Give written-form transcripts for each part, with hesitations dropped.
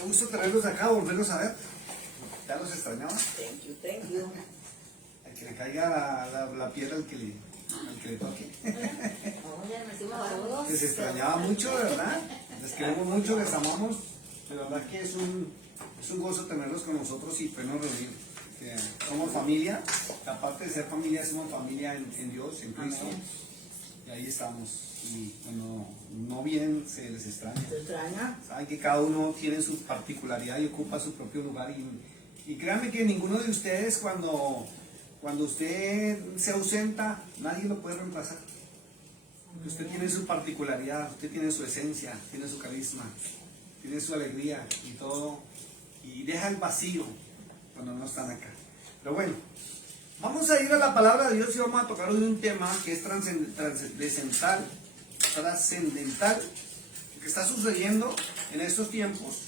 Qué gusto tenerlos acá, volverlos a ver. Ya los extrañaba. Thank you. Al que le caiga la piedra al que le toque. Que se extrañaba mucho, de verdad. Les queremos mucho, les amamos. De verdad que es un gozo tenerlos con nosotros y podernos reunir. Que somos familia, aparte de ser familia, somos familia en Dios, en Cristo. Amén. Y ahí estamos. Y cuando no vienen, se les extraña. ¿Se extraña? Saben que cada uno tiene su particularidad y ocupa su propio lugar. Y créanme que ninguno de ustedes, cuando usted se ausenta, nadie lo puede reemplazar. Porque usted tiene su particularidad, usted tiene su esencia, tiene su carisma, tiene su alegría y todo. Y deja el vacío cuando no están acá. Pero bueno, vamos a ir a la palabra de Dios y vamos a tocar hoy un tema que es trascendental, que está sucediendo en estos tiempos.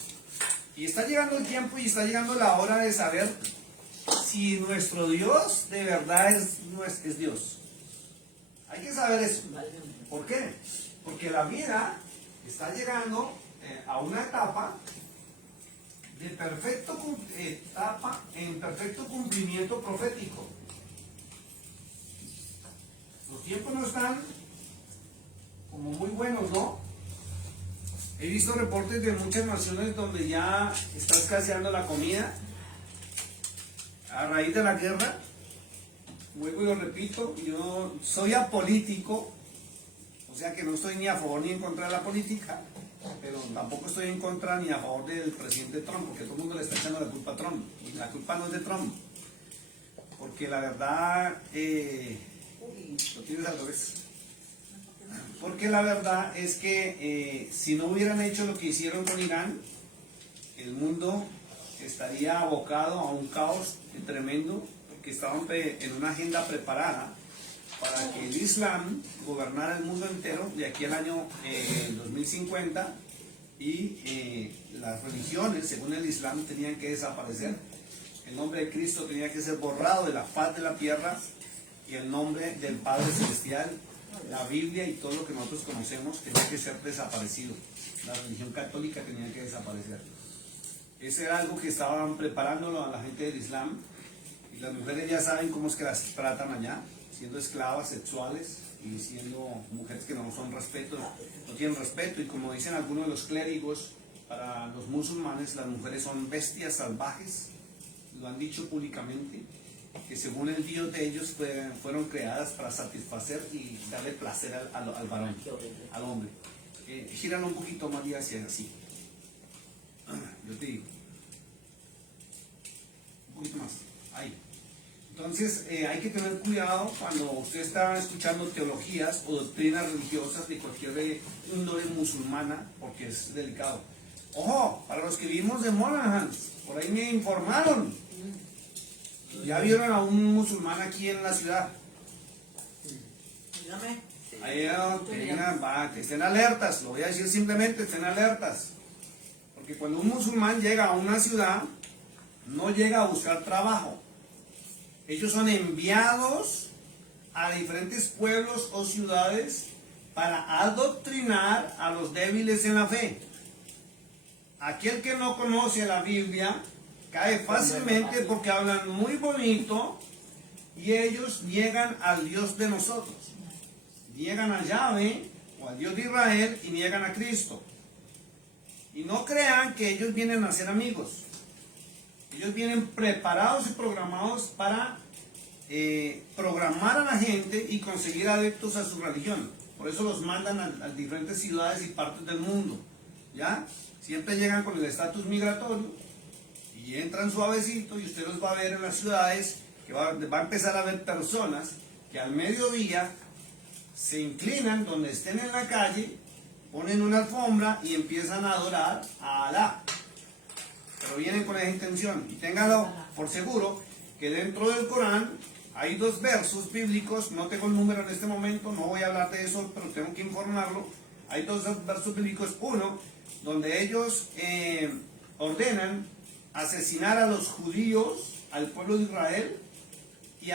Y está llegando el tiempo y está llegando la hora de saber si nuestro Dios de verdad es Dios. Hay que saber eso. ¿Por qué? Porque la vida está llegando a una etapa en perfecto cumplimiento profético. Los tiempos no están como muy buenos, ¿no? He visto reportes de muchas naciones donde ya está escaseando la comida a raíz de la guerra. Vuelvo y lo repito, yo soy apolítico, o sea que no estoy ni a favor ni en contra de la política, pero tampoco estoy en contra ni a favor del presidente Trump, porque todo el mundo le está echando la culpa a Trump, y la culpa no es de Trump, porque la verdad, lo tienes al revés, porque la verdad es que si no hubieran hecho lo que hicieron con Irán, el mundo estaría abocado a un caos tremendo, porque estaban en una agenda preparada para que el Islam gobernara el mundo entero de aquí al año 2050 y las religiones, según el Islam, tenían que desaparecer. El nombre de Cristo tenía que ser borrado de la faz de la tierra y el nombre del Padre Celestial, la Biblia y todo lo que nosotros conocemos tenía que ser desaparecido. La religión católica tenía que desaparecer. Ese era algo que estaban preparándolo a la gente del Islam. Y las mujeres ya saben cómo es que las tratan allá, siendo esclavas sexuales y siendo mujeres que no tienen respeto. Y como dicen algunos de los clérigos, para los musulmanes las mujeres son bestias salvajes, lo han dicho públicamente, que según el Dios de ellos fueron creadas para satisfacer y darle placer al varón, al hombre. Gíralo un poquito más y hacia así. Yo te digo. Un poquito más. Ahí. Entonces hay que tener cuidado cuando usted está escuchando teologías o doctrinas religiosas de cualquier índole musulmana, porque es delicado. Ojo, para los que vivimos de Monaghan, por ahí me informaron. ¿Ya vieron a un musulmán aquí en la ciudad? Ahí, que estén alertas, lo voy a decir simplemente, estén alertas. Porque cuando un musulmán llega a una ciudad, no llega a buscar trabajo. Ellos son enviados a diferentes pueblos o ciudades para adoctrinar a los débiles en la fe. Aquel que no conoce la Biblia cae fácilmente porque hablan muy bonito y ellos niegan al Dios de nosotros. Niegan a Yahvé o al Dios de Israel y niegan a Cristo. Y no crean que ellos vienen a ser amigos. Ellos vienen preparados y programados para programar a la gente y conseguir adeptos a su religión. Por eso los mandan a diferentes ciudades y partes del mundo. ¿Ya? Siempre llegan con el estatus migratorio y entran suavecito y usted los va a ver en las ciudades, que va a empezar a ver personas que al mediodía se inclinan donde estén en la calle, ponen una alfombra y empiezan a adorar a Alá. Pero vienen con esa intención. Y téngalo por seguro que dentro del Corán hay dos versos bíblicos, no tengo el número en este momento, no voy a hablar de eso, pero tengo que informarlo. Hay dos versos bíblicos, uno, donde ellos ordenan asesinar a los judíos, al pueblo de Israel, y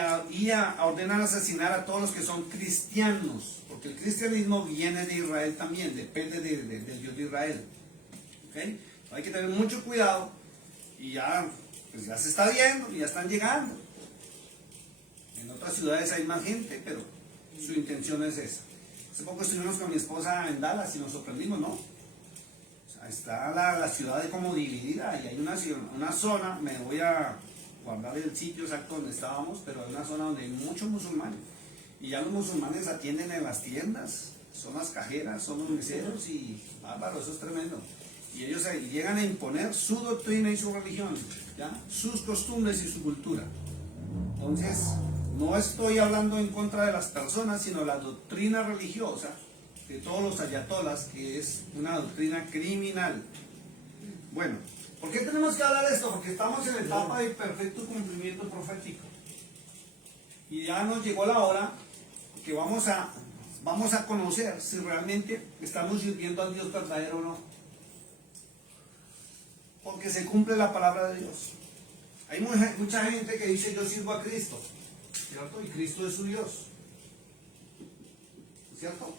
ordenan asesinar a todos los que son cristianos, porque el cristianismo viene de Israel también, depende del Dios de Israel. ¿Okay? Hay que tener mucho cuidado y ya, pues ya se está viendo y ya están llegando. En otras ciudades hay más gente, pero su intención es esa. Hace poco estuvimos con mi esposa en Dallas y nos sorprendimos, ¿no? O sea, está la ciudad como dividida y hay una zona, me voy a guardar el sitio exacto donde estábamos, pero hay una zona donde hay muchos musulmanes. Y ya los musulmanes atienden en las tiendas, son las cajeras, son los meseros y bárbaro, eso es tremendo. Y ellos llegan a imponer su doctrina y su religión, ¿ya? Sus costumbres y su cultura. Entonces, no estoy hablando en contra de las personas, sino la doctrina religiosa de todos los ayatolas, que es una doctrina criminal. Bueno, ¿por qué tenemos que hablar de esto? Porque estamos en la etapa de perfecto cumplimiento profético. Y ya nos llegó la hora que vamos a conocer si realmente estamos sirviendo al Dios verdadero o no. Porque se cumple la palabra de Dios. Hay mucha gente que dice yo sirvo a Cristo, ¿cierto? Y Cristo es su Dios, ¿cierto?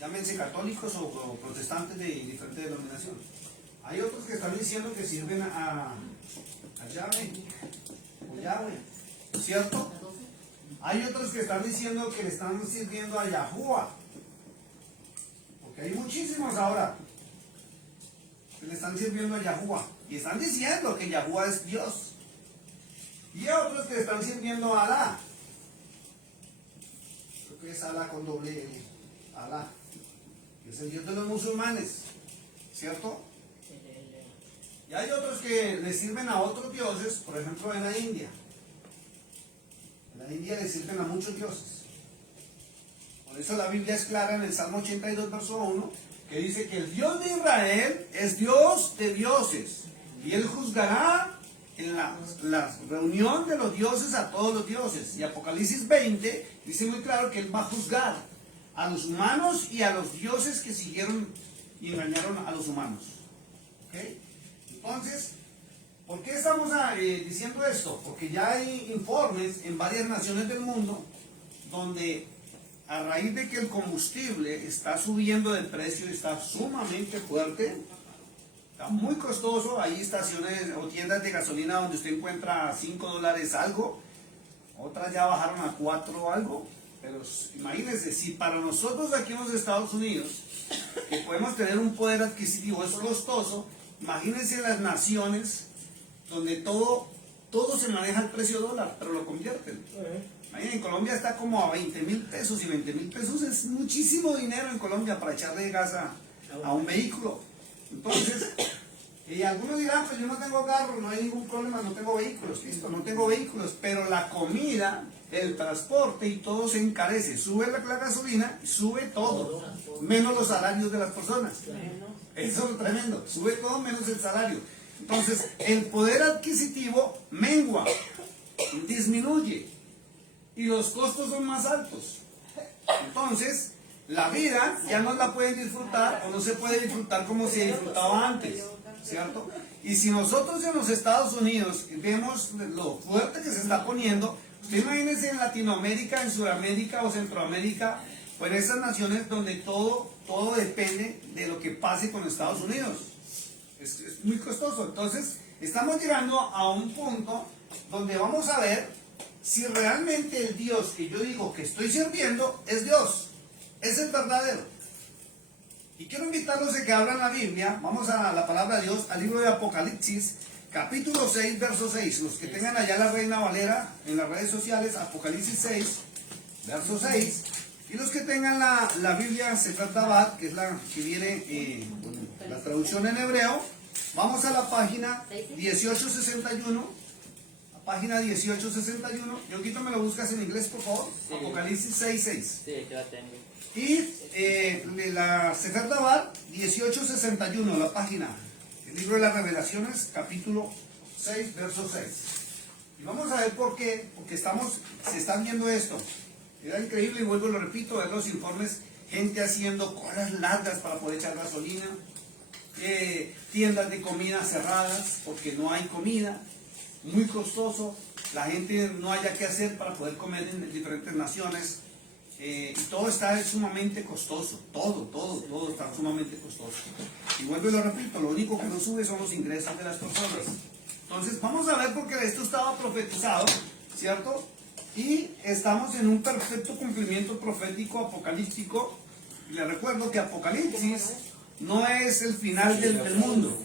Llámense católicos o protestantes de diferentes denominaciones. Hay otros que están diciendo que sirven a Yahweh o Yahweh, ¿cierto? Hay otros que están diciendo que le están sirviendo a Yahuwah, porque hay muchísimos ahora que le están sirviendo a Yahuwah y están diciendo que Yahuwah es Dios. Y hay otros que le están sirviendo a Alá. Creo que es Alá con doble L. Alá, que es el Dios de los musulmanes, ¿cierto? Y hay otros que le sirven a otros dioses, por ejemplo en la India. En la India le sirven a muchos dioses. Por eso la Biblia es clara en el Salmo 82, verso 1, que dice que el Dios de Israel es Dios de dioses. Y Él juzgará en la reunión de los dioses a todos los dioses. Y Apocalipsis 20 dice muy claro que Él va a juzgar a los humanos y a los dioses que siguieron y engañaron a los humanos. ¿Okay? Entonces, ¿por qué estamos diciendo esto? Porque ya hay informes en varias naciones del mundo donde a raíz de que el combustible está subiendo de precio y está sumamente fuerte, está muy costoso, hay estaciones o tiendas de gasolina donde usted encuentra a $5 algo, otras ya bajaron a 4 algo, pero imagínense, si para nosotros aquí en los Estados Unidos, que podemos tener un poder adquisitivo, es costoso, imagínense las naciones donde todo se maneja al precio dólar, pero lo convierten. En Colombia está como a 20.000 pesos y 20.000 pesos es muchísimo dinero en Colombia para echarle gas a un vehículo. Entonces, algunos dirán, pues yo no tengo carro, no hay ningún problema, no tengo vehículos, listo, no tengo vehículos, pero la comida, el transporte y todo se encarece, sube la gasolina y sube todo, menos los salarios de las personas. Eso es tremendo, sube todo menos el salario. Entonces, el poder adquisitivo mengua, disminuye y los costos son más altos. Entonces, la vida ya no la pueden disfrutar o no se puede disfrutar como se disfrutaba antes, ¿cierto? Y si nosotros en los Estados Unidos vemos lo fuerte que se está poniendo, usted imagínese en Latinoamérica, en Sudamérica o Centroamérica, o en esas naciones donde todo depende de lo que pase con Estados Unidos. Es muy costoso. Entonces, estamos llegando a un punto donde vamos a ver si realmente el Dios que yo digo que estoy sirviendo es Dios, es el verdadero. Y quiero invitarlos a que abran la Biblia, vamos a la palabra de Dios, al libro de Apocalipsis, capítulo 6, verso 6. Los que tengan allá la Reina Valera en las redes sociales, Apocalipsis 6, verso 6. Y los que tengan la Biblia Sefer Dabat, que es la que viene la traducción en hebreo, vamos a la página 1861. Página 1861. Yoquito, ¿me lo buscas en inglés, por favor? Sí. Apocalipsis 6:6. Sí, aquí la tengo. Y la Sefer Dabat 1861, la página. El libro de las Revelaciones, capítulo 6, verso 6. Y vamos a ver por qué. Porque se está viendo esto. Era increíble, y vuelvo y lo repito, ver los informes, gente haciendo colas largas para poder echar gasolina, tiendas de comida cerradas porque no hay comida, muy costoso, la gente no haya qué hacer para poder comer en diferentes naciones, y todo está sumamente costoso, todo está sumamente costoso. Y vuelvo y lo repito, lo único que no sube son los ingresos de las personas. Entonces vamos a ver porque esto estaba profetizado, ¿cierto? Y estamos en un perfecto cumplimiento profético apocalíptico. Y les recuerdo que Apocalipsis no es el final del mundo.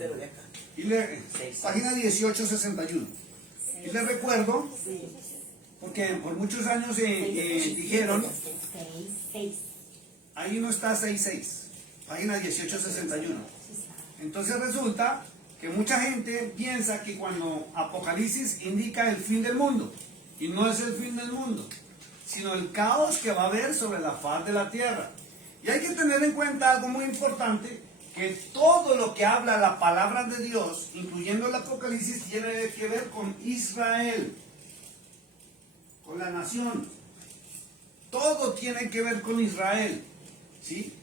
Página 1861. Y les recuerdo, porque por muchos años dijeron, ahí no está 66, página 1861. Entonces resulta que mucha gente piensa que cuando Apocalipsis indica el fin del mundo, y no es el fin del mundo, sino el caos que va a haber sobre la faz de la tierra. Y hay que tener en cuenta algo muy importante, que todo lo que habla la palabra de Dios, incluyendo el Apocalipsis, tiene que ver con Israel, con la nación. Todo tiene que ver con Israel, ¿sí?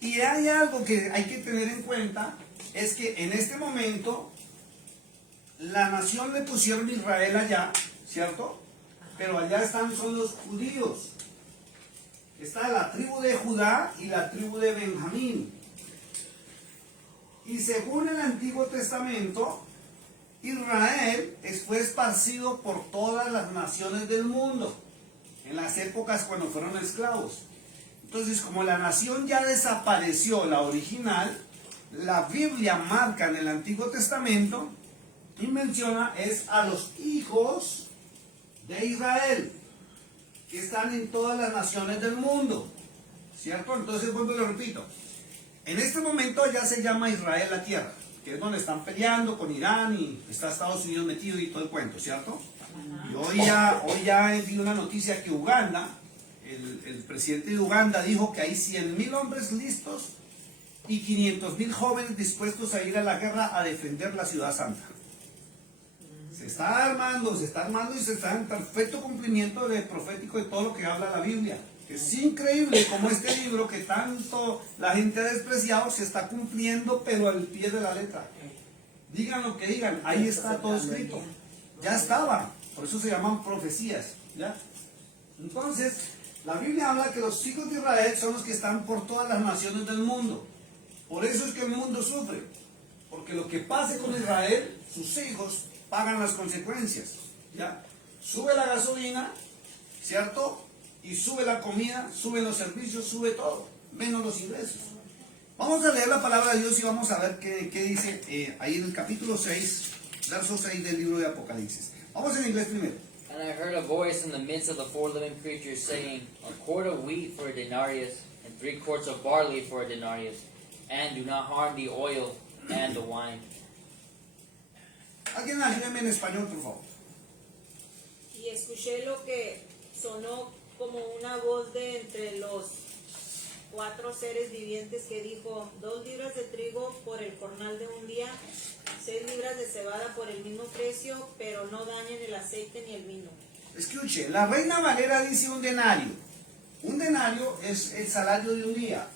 Y hay algo que hay que tener en cuenta, es que en este momento la nación le pusieron Israel allá, ¿cierto? Pero allá son los judíos. Está la tribu de Judá y la tribu de Benjamín. Y según el Antiguo Testamento, Israel fue esparcido por todas las naciones del mundo, en las épocas cuando fueron esclavos. Entonces, como la nación ya desapareció, la original, la Biblia marca en el Antiguo Testamento y menciona a los hijos de Israel, que están en todas las naciones del mundo, ¿cierto? Entonces, vuelvo y lo repito, en este momento ya se llama Israel la tierra, que es donde están peleando con Irán y está Estados Unidos metido y todo el cuento, ¿cierto? Y hoy ya vi una noticia que Uganda, el presidente de Uganda dijo que hay 100.000 hombres listos y 500.000 jóvenes dispuestos a ir a la guerra a defender la ciudad santa. Se está armando y se está en perfecto cumplimiento de profético de todo lo que habla la Biblia. Es increíble cómo este libro que tanto la gente ha despreciado se está cumpliendo, pero al pie de la letra. Digan lo que digan, ahí está todo escrito. Ya estaba, por eso se llaman profecías, ¿ya? Entonces, la Biblia habla que los hijos de Israel son los que están por todas las naciones del mundo. Por eso es que el mundo sufre, porque lo que pase con Israel, sus hijos pagan las consecuencias, ¿ya? Sube la gasolina, ¿cierto? Y sube la comida, suben los servicios, sube todo, menos los ingresos. Vamos a leer la palabra de Dios y vamos a ver qué dice ahí en el capítulo 6, verso 6 del libro de Apocalipsis. Vamos en inglés primero. And I heard a voice in the midst of the four living creatures saying, a quart of wheat for a denarius, and 3 quarts of barley for a denarius, and do not harm the oil and the wine. Alguien ayúdeme en español, por favor. Y escuché lo que sonó como una voz de entre los 4 seres vivientes que dijo: 2 libras de trigo por el jornal de un día, 6 libras de cebada por el mismo precio, pero no dañen el aceite ni el vino. Escuche, la Reina Valera dice un denario. Un denario es el salario de un día.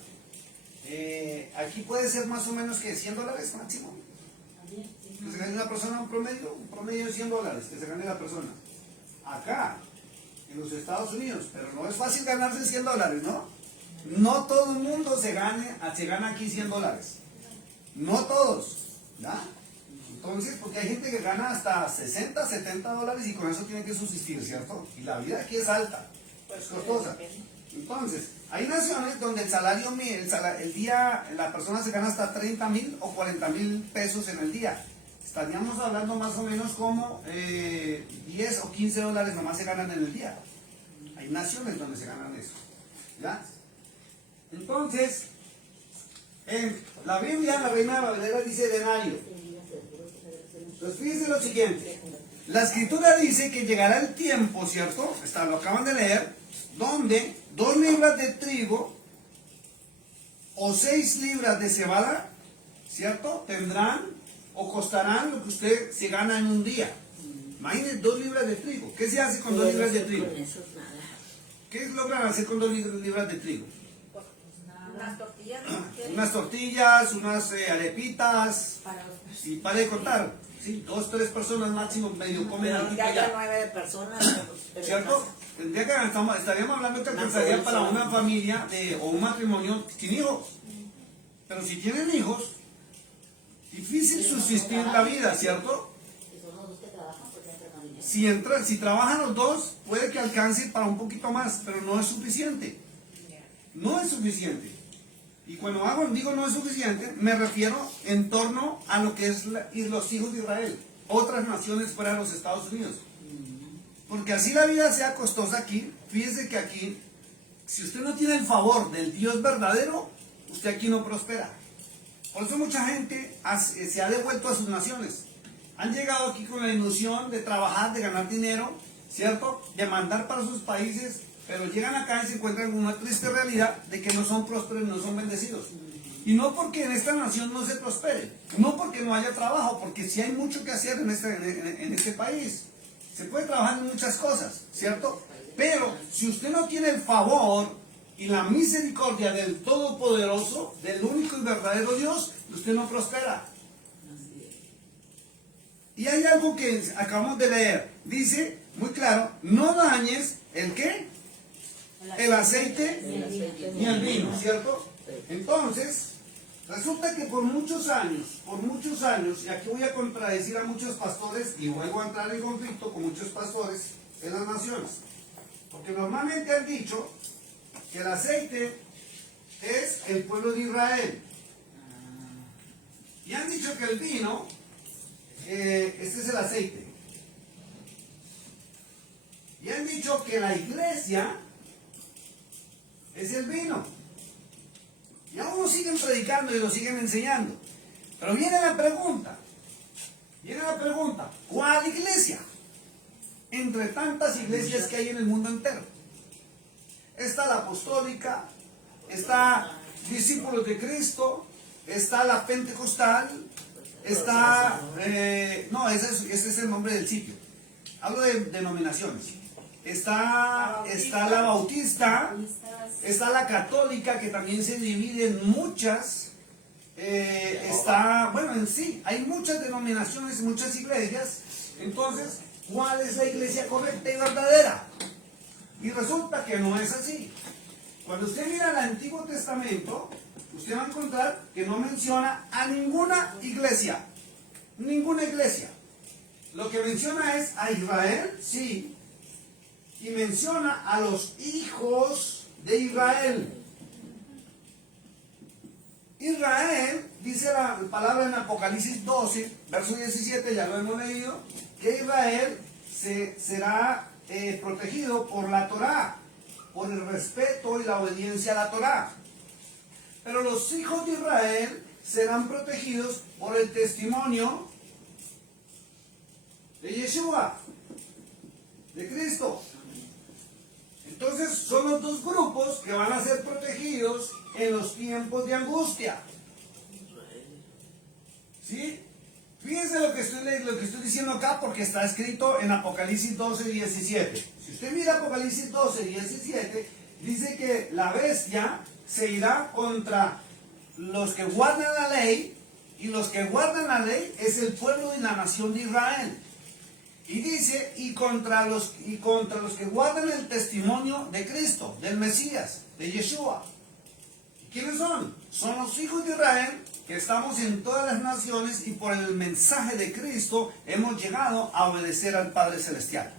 Aquí puede ser más o menos que $100 máximo. Que se gane una persona un promedio de $100 que se gane la persona. Acá, en los Estados Unidos, pero no es fácil ganarse $100, ¿no? No todo el mundo se gana aquí $100. No todos, ¿ya? Entonces, porque hay gente que gana hasta $60, $70 y con eso tiene que subsistir, ¿cierto? Y la vida aquí es alta, es costosa. Entonces, hay naciones donde el salario, el día, la persona se gana hasta 30,000 o 40,000 pesos en el día. Estaríamos hablando más o menos como 10 o $15 nomás se ganan en el día. Hay naciones donde se ganan eso, ¿ya? Entonces, en la Biblia, la Reina Valera dice denario. Entonces, fíjense lo siguiente. La Escritura dice que llegará el tiempo, ¿cierto? Lo acaban de leer, donde 2 libras de trigo o 6 libras de cebada, ¿cierto? Tendrán o costarán lo que usted se gana en un día. Imagínense 2 libras de trigo. ¿Qué se hace con 2 libras de trigo? ¿Qué logran hacer con 2 libras de trigo? Unas tortillas, ¿no? Unas tortillas, unas arepitas, Para los y para de contar, sí, 2, 3 personas máximo medio comen Pero algo donde haya ya. 9 personas, pues, ¿Cierto? Tendría que estaríamos hablando que alcanzaría para una familia o un matrimonio sin hijos. Pero si tienen hijos, difícil subsistir la vida, ¿cierto? Y son los dos que trabajan porque entran con dinero. Si trabajan los dos, puede que alcance para un poquito más, pero no es suficiente. No es suficiente. Y cuando digo no es suficiente, me refiero en torno a lo que es los hijos de Israel, otras naciones fuera de los Estados Unidos. Porque así la vida sea costosa aquí, fíjese que aquí, si usted no tiene el favor del Dios verdadero, usted aquí no prospera. Por eso mucha gente se ha devuelto a sus naciones. Han llegado aquí con la ilusión de trabajar, de ganar dinero, ¿cierto? De mandar para sus países, pero llegan acá y se encuentran con una triste realidad de que no son prósperos, no son bendecidos. Y no porque en esta nación no se prospere, no porque no haya trabajo, porque sí hay mucho que hacer en este país. Se puede trabajar en muchas cosas, ¿cierto? Pero si usted no tiene el favor y la misericordia del Todopoderoso, del único y verdadero Dios, usted no prospera. Y hay algo que acabamos de leer. Dice, muy claro, no dañes el ¿qué? El aceite ni el vino, ¿cierto? Entonces, resulta que por muchos años, y aquí voy a contradecir a muchos pastores y vuelvo a entrar en conflicto con muchos pastores en las naciones. Porque normalmente han dicho que el aceite es el pueblo de Israel. Y han dicho que el vino, este es el aceite. Y han dicho que la iglesia es el vino. Y aún lo siguen predicando y lo siguen enseñando. Pero viene la pregunta, ¿cuál iglesia? Entre tantas iglesias que hay en el mundo entero. Está la apostólica, está discípulos de Cristo, está la pentecostal, está, no, ese es el nombre del sitio. Hablo de denominaciones. Está la bautista, está la católica, que también se divide en muchas. Bueno, en sí, hay muchas denominaciones, muchas iglesias. Entonces, ¿cuál es la iglesia correcta y verdadera? Y resulta que no es así. Cuando usted mira el Antiguo Testamento, usted va a encontrar que no menciona a ninguna iglesia. Ninguna iglesia. Lo que menciona es a Israel, sí, y menciona a los hijos de Israel. Israel, dice la palabra en Apocalipsis 12, verso 17, ya lo hemos leído, que Israel será protegido por la Torá, por el respeto y la obediencia a la Torá. Pero los hijos de Israel serán protegidos por el testimonio de Yeshua, de Cristo. Entonces son los dos grupos que van a ser protegidos en los tiempos de angustia. ¿Sí? Fíjense lo que estoy diciendo acá, porque está escrito en Apocalipsis 12, 17. Si usted mira Apocalipsis 12, 17, dice que la bestia se irá contra los que guardan la ley, y los que guardan la ley es el pueblo y la nación de Israel. Y dice, y contra los que guardan el testimonio de Cristo, del Mesías, de Yeshua. ¿Quiénes son? Son los hijos de Israel, que estamos en todas las naciones y por el mensaje de Cristo hemos llegado a obedecer al Padre Celestial.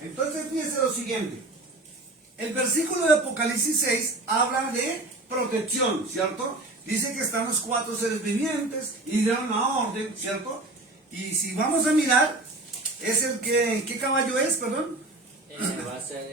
Entonces fíjense lo siguiente. El versículo de Apocalipsis 6 habla de protección, ¿cierto? Dice que están los 4 seres vivientes y dieron una orden, ¿cierto? Y si vamos a mirar, es el que, ¿qué caballo es, perdón? Va a ser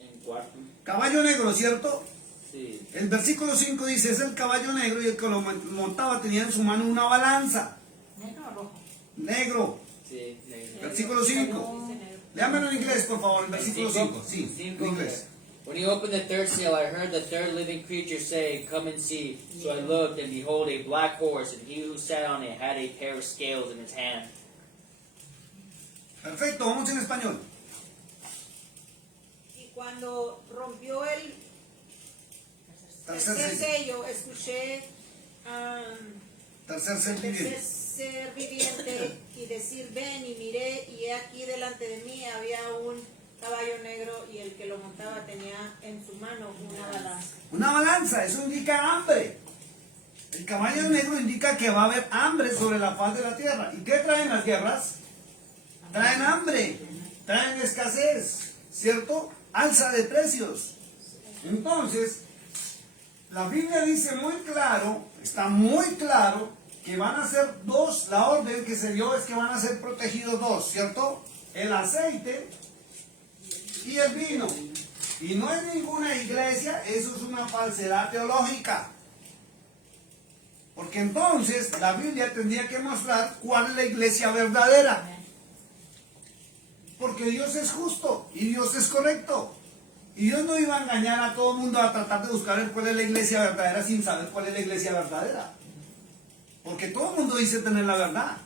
en cuarto. Caballo negro, ¿cierto? Sí. El versículo 5 dice, es el caballo negro, y el que lo montaba tenía en su mano una balanza. ¿Negro o rojo? Negro. Sí. Versículo 5. Léamelo en inglés, por favor, el versículo 5. Sí, en inglés. When he opened the third seal, I heard the third living creature say, "Come and see." So I looked, and behold, a black horse, and he who sat on it had a pair of scales in his hand. Perfecto, vamos en español. Y cuando rompió Tercer tercer sello. sello, escuché Tercer ser el viviente. tercer ser viviente y decir, ven, y miré, y he aquí delante de mí había un caballo negro, y el que lo montaba tenía en su mano una balanza. Una balanza, eso indica hambre. El caballo negro indica que va a haber hambre sobre la faz de la tierra. ¿Y qué traen las guerras? Traen hambre, traen escasez, ¿cierto? Alza de precios. Entonces, la Biblia dice muy claro, está muy claro, que van a ser dos, la orden que se dio es que van a ser protegidos dos, ¿cierto? El aceite y el vino. Y no es ninguna iglesia, eso es una falsedad teológica. Porque entonces la Biblia tendría que mostrar cuál es la iglesia verdadera. Porque Dios es justo y Dios es correcto. Y Dios no iba a engañar a todo el mundo a tratar de buscar cuál es la iglesia verdadera sin saber cuál es la iglesia verdadera. Porque todo el mundo dice tener la verdad.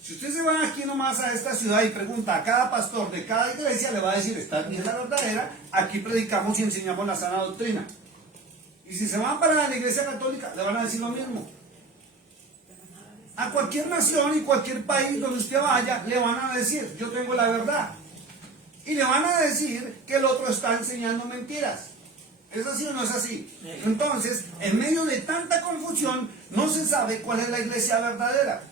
Si usted se va aquí nomás a esta ciudad y pregunta a cada pastor de cada iglesia, le va a decir, esta es la verdadera, aquí predicamos y enseñamos la sana doctrina. Y si se van para la iglesia católica, le van a decir lo mismo. A cualquier nación y cualquier país donde usted vaya, le van a decir, yo tengo la verdad. Y le van a decir que el otro está enseñando mentiras. ¿Es así o no es así? Entonces, en medio de tanta confusión, no se sabe cuál es la iglesia verdadera.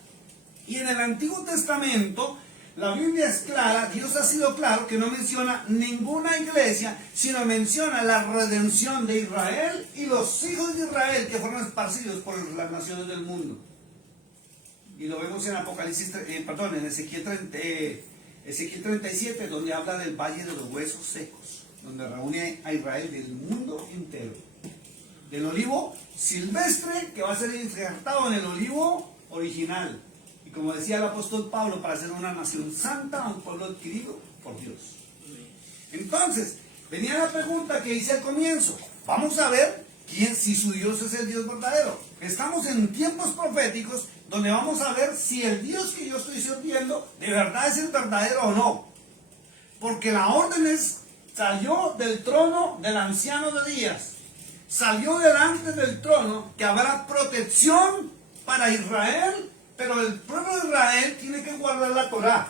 Y en el Antiguo Testamento, la Biblia es clara, Dios ha sido claro que no menciona ninguna iglesia, sino menciona la redención de Israel y los hijos de Israel que fueron esparcidos por las naciones del mundo. Y lo vemos en en Ezequiel 37, donde habla del valle de los huesos secos, donde reúne a Israel del mundo entero. Del olivo silvestre que va a ser injertado en el olivo original. Y como decía el apóstol Pablo, para ser una nación santa, un pueblo adquirido por Dios. Entonces, venía la pregunta que hice al comienzo. Vamos a ver si su Dios es el Dios verdadero. Estamos en tiempos proféticos donde vamos a ver si el Dios que yo estoy sirviendo de verdad es el verdadero o no. Porque la orden salió del trono del anciano de días. Salió delante del trono que habrá protección para Israel, pero el pueblo de Israel tiene que guardar la Torá.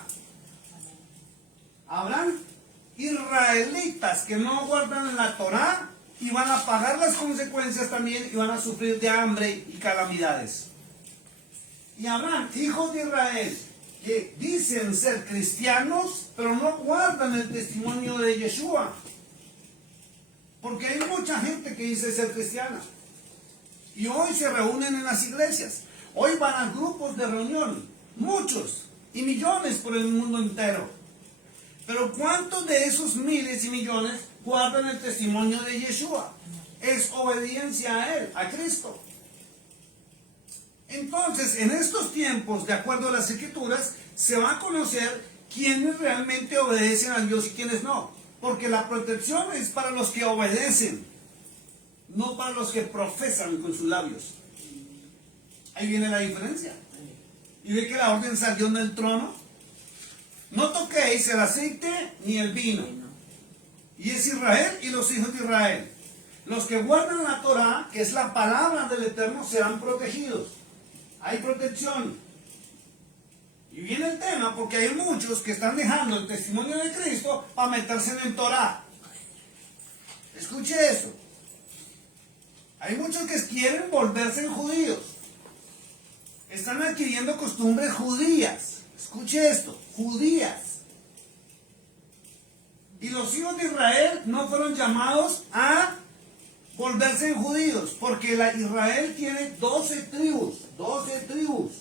Habrán israelitas que no guardan la Torá y van a pagar las consecuencias también y van a sufrir de hambre y calamidades. Y habrán hijos de Israel que dicen ser cristianos, pero no guardan el testimonio de Yeshua. Porque hay mucha gente que dice ser cristiana. Y hoy se reúnen en las iglesias. Hoy van a grupos de reunión. Muchos y millones por el mundo entero. Pero ¿cuántos de esos miles y millones guardan el testimonio de Yeshua? Es obediencia a Él, a Cristo. Entonces, en estos tiempos, de acuerdo a las Escrituras, se va a conocer quiénes realmente obedecen a Dios y quiénes no. Porque la protección es para los que obedecen, no para los que profesan con sus labios. Ahí viene la diferencia. Y ve que la orden salió del trono. No toquéis el aceite ni el vino. Y es Israel y los hijos de Israel. Los que guardan la Torá, que es la palabra del Eterno, serán protegidos. Hay protección. Y viene el tema porque hay muchos que están dejando el testimonio de Cristo para meterse en el Torá. Escuche eso. Hay muchos que quieren volverse judíos. Están adquiriendo costumbres judías. Escuche esto, judías. Y los hijos de Israel no fueron llamados a volverse judíos, porque Israel tiene 12 tribus,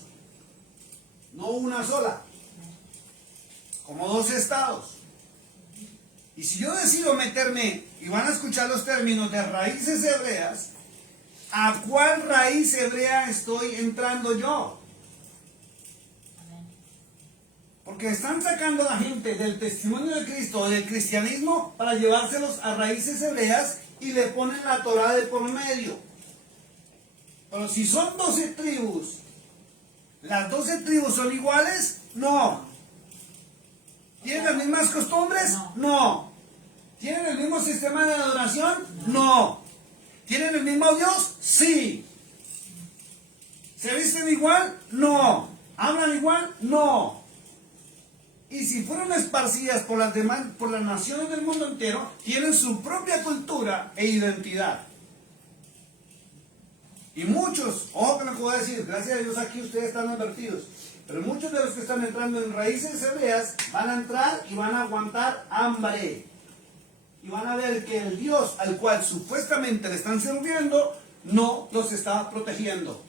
no una sola, como 12 estados. Y si yo decido meterme, y van a escuchar los términos de raíces hebreas, ¿a cuál raíz hebrea estoy entrando yo? Porque están sacando a la gente del testimonio de Cristo, del cristianismo, para llevárselos a raíces hebreas y le ponen la Torá de por medio. Pero si son 12 tribus, ¿las 12 tribus son iguales? No. ¿Tienen las mismas costumbres? No. ¿Tienen el mismo sistema de adoración? No. ¿Tienen el mismo Dios? Sí. ¿Se visten igual? No. ¿Hablan igual? No. Y si fueron esparcidas por las demás, por las naciones del mundo entero, tienen su propia cultura e identidad. Y muchos, ojo con lo que voy a decir, gracias a Dios aquí ustedes están advertidos, pero muchos de los que están entrando en raíces hebreas van a entrar y van a aguantar hambre. Y van a ver que el Dios al cual supuestamente le están sirviendo no los está protegiendo.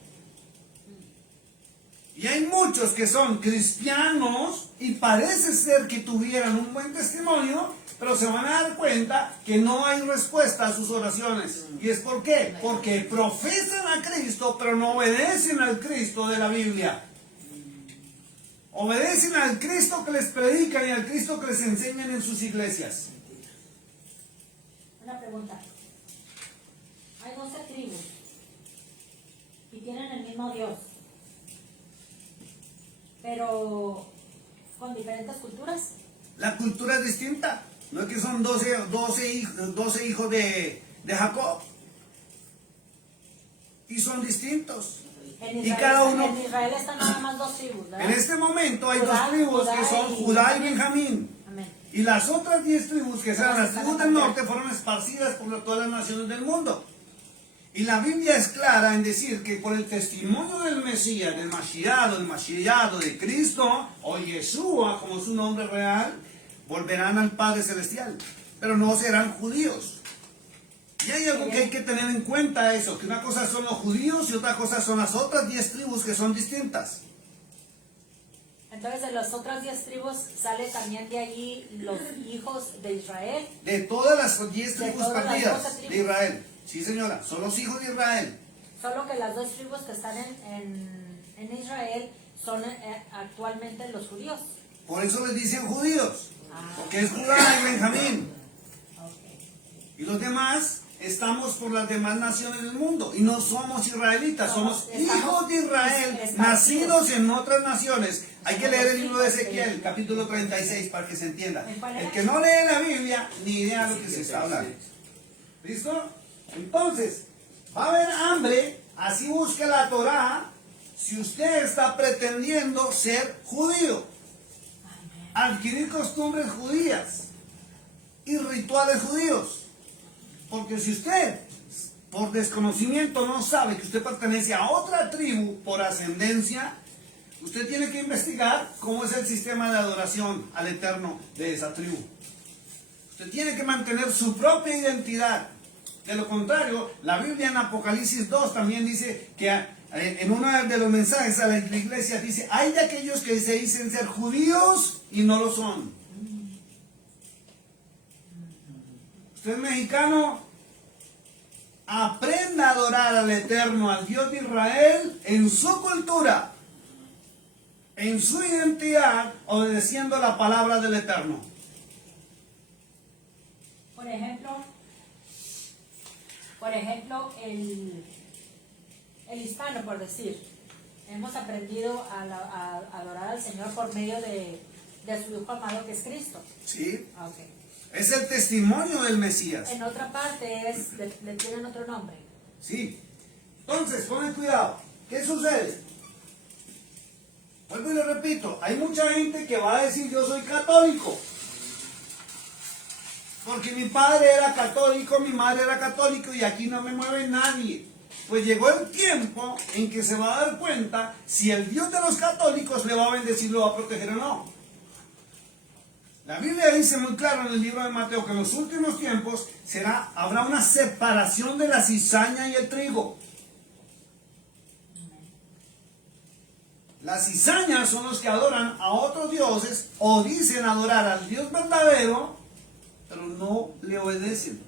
Y hay muchos que son cristianos y parece ser que tuvieran un buen testimonio, pero se van a dar cuenta que no hay respuesta a sus oraciones. ¿Y es por qué? Porque profesan a Cristo, pero no obedecen al Cristo de la Biblia. Obedecen al Cristo que les predican y al Cristo que les enseñan en sus iglesias. Una pregunta. Hay 12 tribus y tienen el mismo Dios, pero con diferentes culturas. La cultura es distinta. No es que son 12 hijos de Jacob. Y son distintos. En Y Israel, cada uno... en Israel están nada más 2 tribus, ¿verdad? En este momento hay Judá, 2 tribus Judá que son y Judá y Benjamín. Amén. Y las otras 10 tribus que serán las Están tribus del acá. norte fueron esparcidas por todas las naciones del mundo. Y la Biblia es clara en decir que por el testimonio del Mesías, del Mashiach, de Cristo, o Yeshua, como es su nombre real, volverán al Padre Celestial. Pero no serán judíos. Y hay algo que hay que tener en cuenta eso, que una cosa son los judíos y otra cosa son las otras 10 tribus que son distintas. Entonces de las otras 10 tribus sale también de allí los hijos de Israel. De todas las 10 De tribus todas las partidas 12 tribus. de Israel. Sí, señora, son los hijos de Israel. Solo que las 2 tribus que están en Israel son actualmente los judíos. Por eso les dicen judíos. Porque es Judá y Benjamín. Y los demás estamos por las demás naciones del mundo. Y no somos israelitas, somos hijos de Israel, nacidos en otras naciones. Hay que leer el libro de Ezequiel, capítulo 36, para que se entienda. El que no lee la Biblia, ni idea de lo que se está hablando. ¿Listo? Entonces, va a haber hambre, así busque la Torá, si usted está pretendiendo ser judío, adquirir costumbres judías y rituales judíos. Porque si usted, por desconocimiento, no sabe que usted pertenece a otra tribu por ascendencia, usted tiene que investigar cómo es el sistema de adoración al Eterno de esa tribu. Usted tiene que mantener su propia identidad. De lo contrario, la Biblia en Apocalipsis 2 también dice que en uno de los mensajes a la iglesia dice, hay de aquellos que se dicen ser judíos y no lo son. Usted es mexicano, aprenda a adorar al Eterno, al Dios de Israel, en su cultura, en su identidad, obedeciendo la palabra del Eterno. Por ejemplo, el hispano, por decir, hemos aprendido a adorar al Señor por medio de su Hijo amado que es Cristo. ¿Sí? Okay. Es el testimonio del Mesías. En otra parte le tienen otro nombre. Sí. Entonces, pongan cuidado. ¿Qué sucede? Vuelvo y lo repito. Hay mucha gente que va a decir yo soy católico. Porque mi padre era católico, mi madre era católico y aquí no me mueve nadie. Pues llegó el tiempo en que se va a dar cuenta si el Dios de los católicos le va a bendecir, lo va a proteger o no. La Biblia dice muy claro en el libro de Mateo que en los últimos tiempos habrá una separación de la cizaña y el trigo. Las cizañas son los que adoran a otros dioses o dicen adorar al Dios verdadero, pero no le obedecen.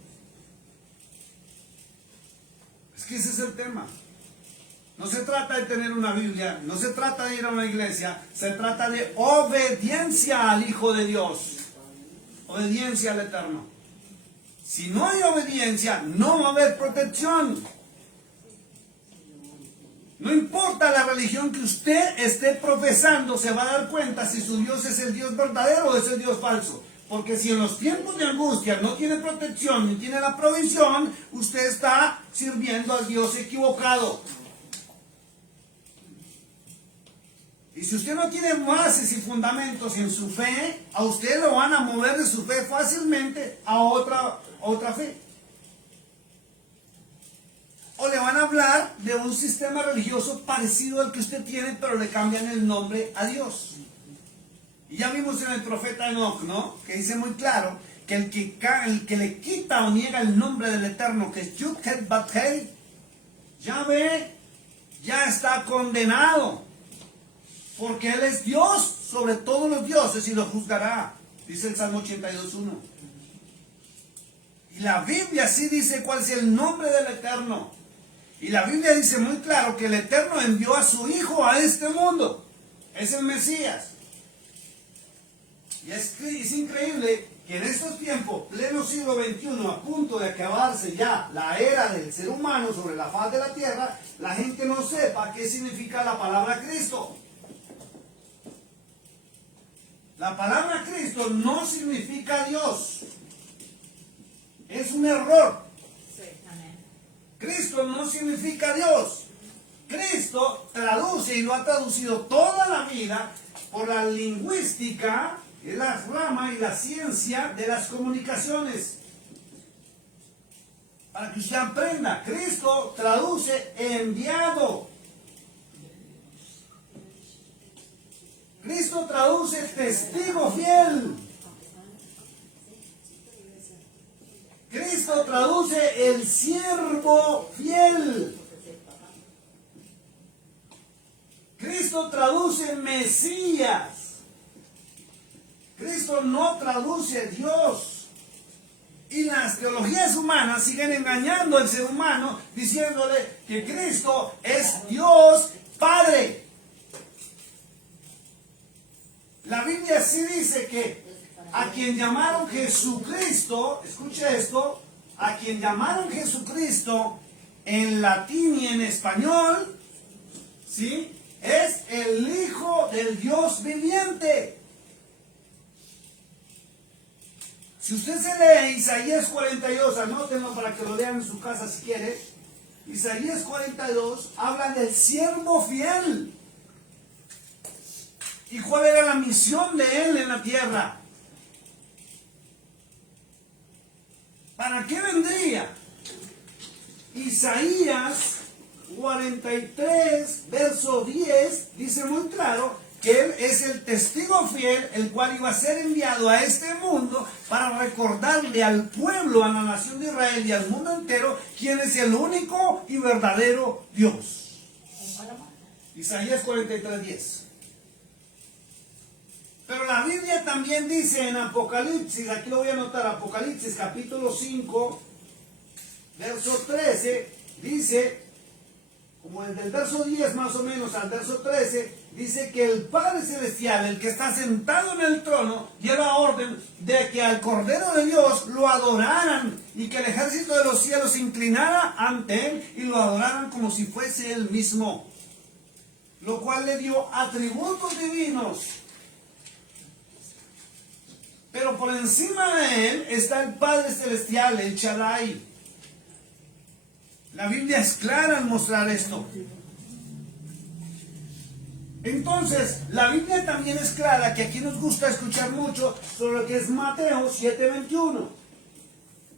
Es que ese es el tema. No se trata de tener una Biblia, no se trata de ir a una iglesia, se trata de obediencia al Hijo de Dios, obediencia al Eterno. Si no hay obediencia, no va a haber protección. No importa la religión que usted esté profesando, se va a dar cuenta si su Dios es el Dios verdadero o es el Dios falso. Porque si en los tiempos de angustia no tiene protección ni tiene la provisión, usted está sirviendo al Dios equivocado. Y si usted no tiene bases y fundamentos en su fe, a usted lo van a mover de su fe fácilmente a otra fe. O le van a hablar de un sistema religioso parecido al que usted tiene, pero le cambian el nombre a Dios. Y ya vimos en el profeta Enoch, ¿no? Que dice muy claro que el que le quita o niega el nombre del Eterno, que es Yud-Heh-Bat-Heh, Yahvé, ya está condenado. Porque Él es Dios sobre todos los dioses y lo juzgará, dice el Salmo 82:1. Y la Biblia sí dice cuál es el nombre del Eterno. Y la Biblia dice muy claro que el Eterno envió a su Hijo a este mundo. Es el Mesías. Y es increíble que en estos tiempos, pleno siglo XXI, a punto de acabarse ya la era del ser humano sobre la faz de la tierra, la gente no sepa qué significa la palabra Cristo. La palabra Cristo no significa Dios. Es un error. Cristo no significa Dios. Cristo traduce y lo ha traducido toda la vida por la lingüística, es la rama y la ciencia de las comunicaciones. Para que usted aprenda, Cristo traduce enviado. Cristo traduce testigo fiel. Cristo traduce el siervo fiel. Cristo traduce Mesías. Cristo no traduce Dios. Y las teologías humanas siguen engañando al ser humano diciéndole que Cristo es Dios Padre. La Biblia sí dice que a quien llamaron Jesucristo, escuche esto, a quien llamaron Jesucristo en latín y en español, ¿sí? Es el Hijo del Dios viviente. Si usted se lee Isaías 42, anótenlo para que lo lean en su casa si quiere. Isaías 42 habla del siervo fiel. ¿Y cuál era la misión de él en la tierra? ¿Para qué vendría? Isaías 43, verso 10, dice muy claro que él es el testigo fiel, el cual iba a ser enviado a este mundo para recordarle al pueblo, a la nación de Israel y al mundo entero, quién es el único y verdadero Dios. Isaías 43, 10. Pero la Biblia también dice en Apocalipsis, aquí lo voy a anotar, Apocalipsis capítulo 5, verso 13, dice, como desde el verso 10 más o menos al verso 13, dice que el Padre Celestial, el que está sentado en el trono, lleva orden de que al Cordero de Dios lo adoraran y que el ejército de los cielos se inclinara ante él y lo adoraran como si fuese él mismo, lo cual le dio atributos divinos. Pero por encima de él está el Padre Celestial, el Shaddai. La Biblia es clara al mostrar esto. Entonces, la Biblia también es clara, que aquí nos gusta escuchar mucho sobre lo que es Mateo 7:21.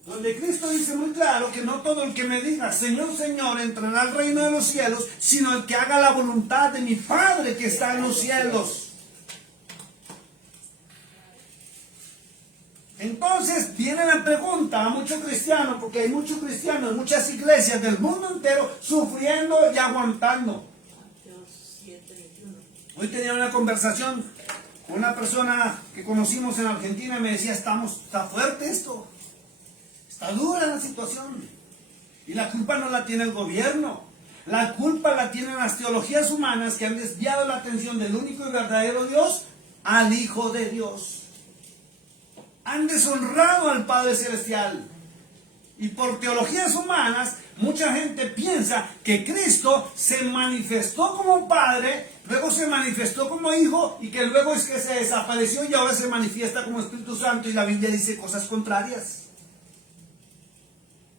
Donde Cristo dice muy claro que no todo el que me diga Señor, Señor entrará al reino de los cielos, sino el que haga la voluntad de mi Padre que está en los cielos. Entonces viene la pregunta a muchos cristianos, porque hay muchos cristianos en muchas iglesias del mundo entero sufriendo y aguantando. Hoy tenía una conversación con una persona que conocimos en Argentina y me decía, está fuerte esto, está dura la situación. Y la culpa no la tiene el gobierno, la culpa la tienen las teologías humanas que han desviado la atención del único y verdadero Dios al Hijo de Dios. Han deshonrado al Padre Celestial. Y por teologías humanas mucha gente piensa que Cristo se manifestó como Padre, luego se manifestó como Hijo y que luego es que se desapareció y ahora se manifiesta como Espíritu Santo y la Biblia dice cosas contrarias.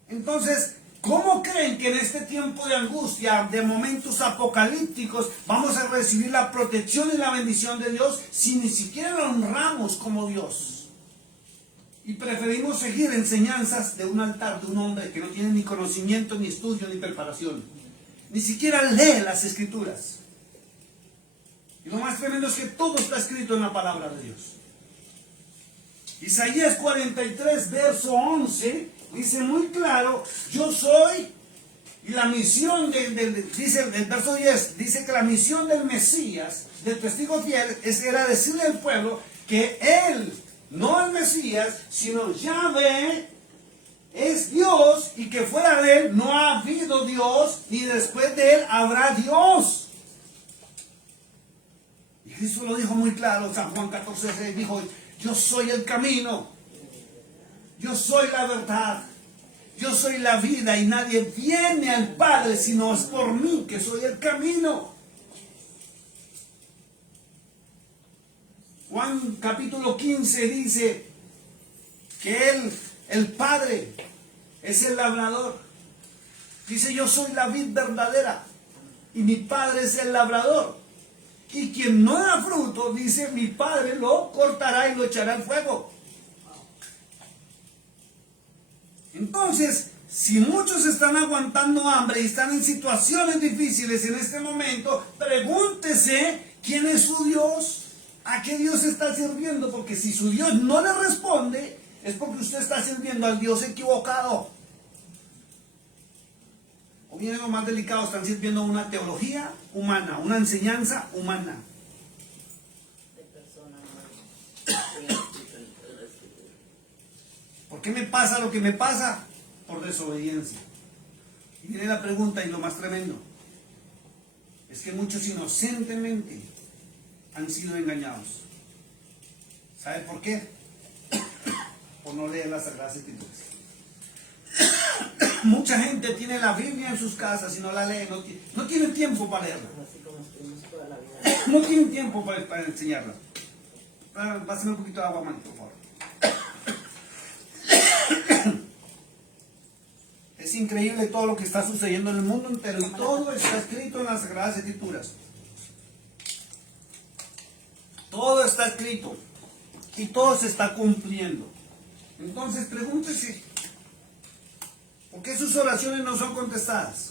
Entonces, ¿cómo creen que en este tiempo de angustia, de momentos apocalípticos, vamos a recibir la protección y la bendición de Dios si ni siquiera lo honramos como Dios? Y preferimos seguir enseñanzas de un altar, de un hombre que no tiene ni conocimiento, ni estudio, ni preparación. Ni siquiera lee las Escrituras. Y lo más tremendo es que todo está escrito en la palabra de Dios. Isaías 43, verso 11, dice muy claro, yo soy, y la misión, dice el verso 10, dice que la misión del Mesías, del testigo fiel, era decirle al pueblo que él, no el Mesías, sino Yahvé, es Dios y que fuera de él no ha habido Dios, ni después de él habrá Dios. Y Cristo lo dijo muy claro, San Juan 14, dijo, yo soy el camino, yo soy la verdad, yo soy la vida y nadie viene al Padre sino es por mí, que soy el camino. Juan capítulo 15 dice que él, el Padre, es el labrador. Dice, yo soy la vid verdadera y mi Padre es el labrador. Y quien no da fruto, dice, mi Padre lo cortará y lo echará al fuego. Entonces, si muchos están aguantando hambre y están en situaciones difíciles en este momento, pregúntese quién es su Dios. ¿A qué Dios está sirviendo? Porque si su Dios no le responde, es porque usted está sirviendo al Dios equivocado. O viene lo más delicado, están sirviendo una teología humana, una enseñanza humana. ¿Por qué me pasa lo que me pasa? Por desobediencia. Y viene la pregunta y lo más tremendo. Es que muchos inocentemente han sido engañados. ¿Sabe por qué? Por no leer las Sagradas Escrituras. Mucha gente tiene la Biblia en sus casas y no la lee, no tiene tiempo para leerla. No tienen tiempo para enseñarla. Pásame un poquito de agua, man, por favor. Es increíble todo lo que está sucediendo en el mundo entero y todo está escrito en las Sagradas Escrituras. Todo está escrito y todo se está cumpliendo. Entonces pregúntese, ¿por qué sus oraciones no son contestadas?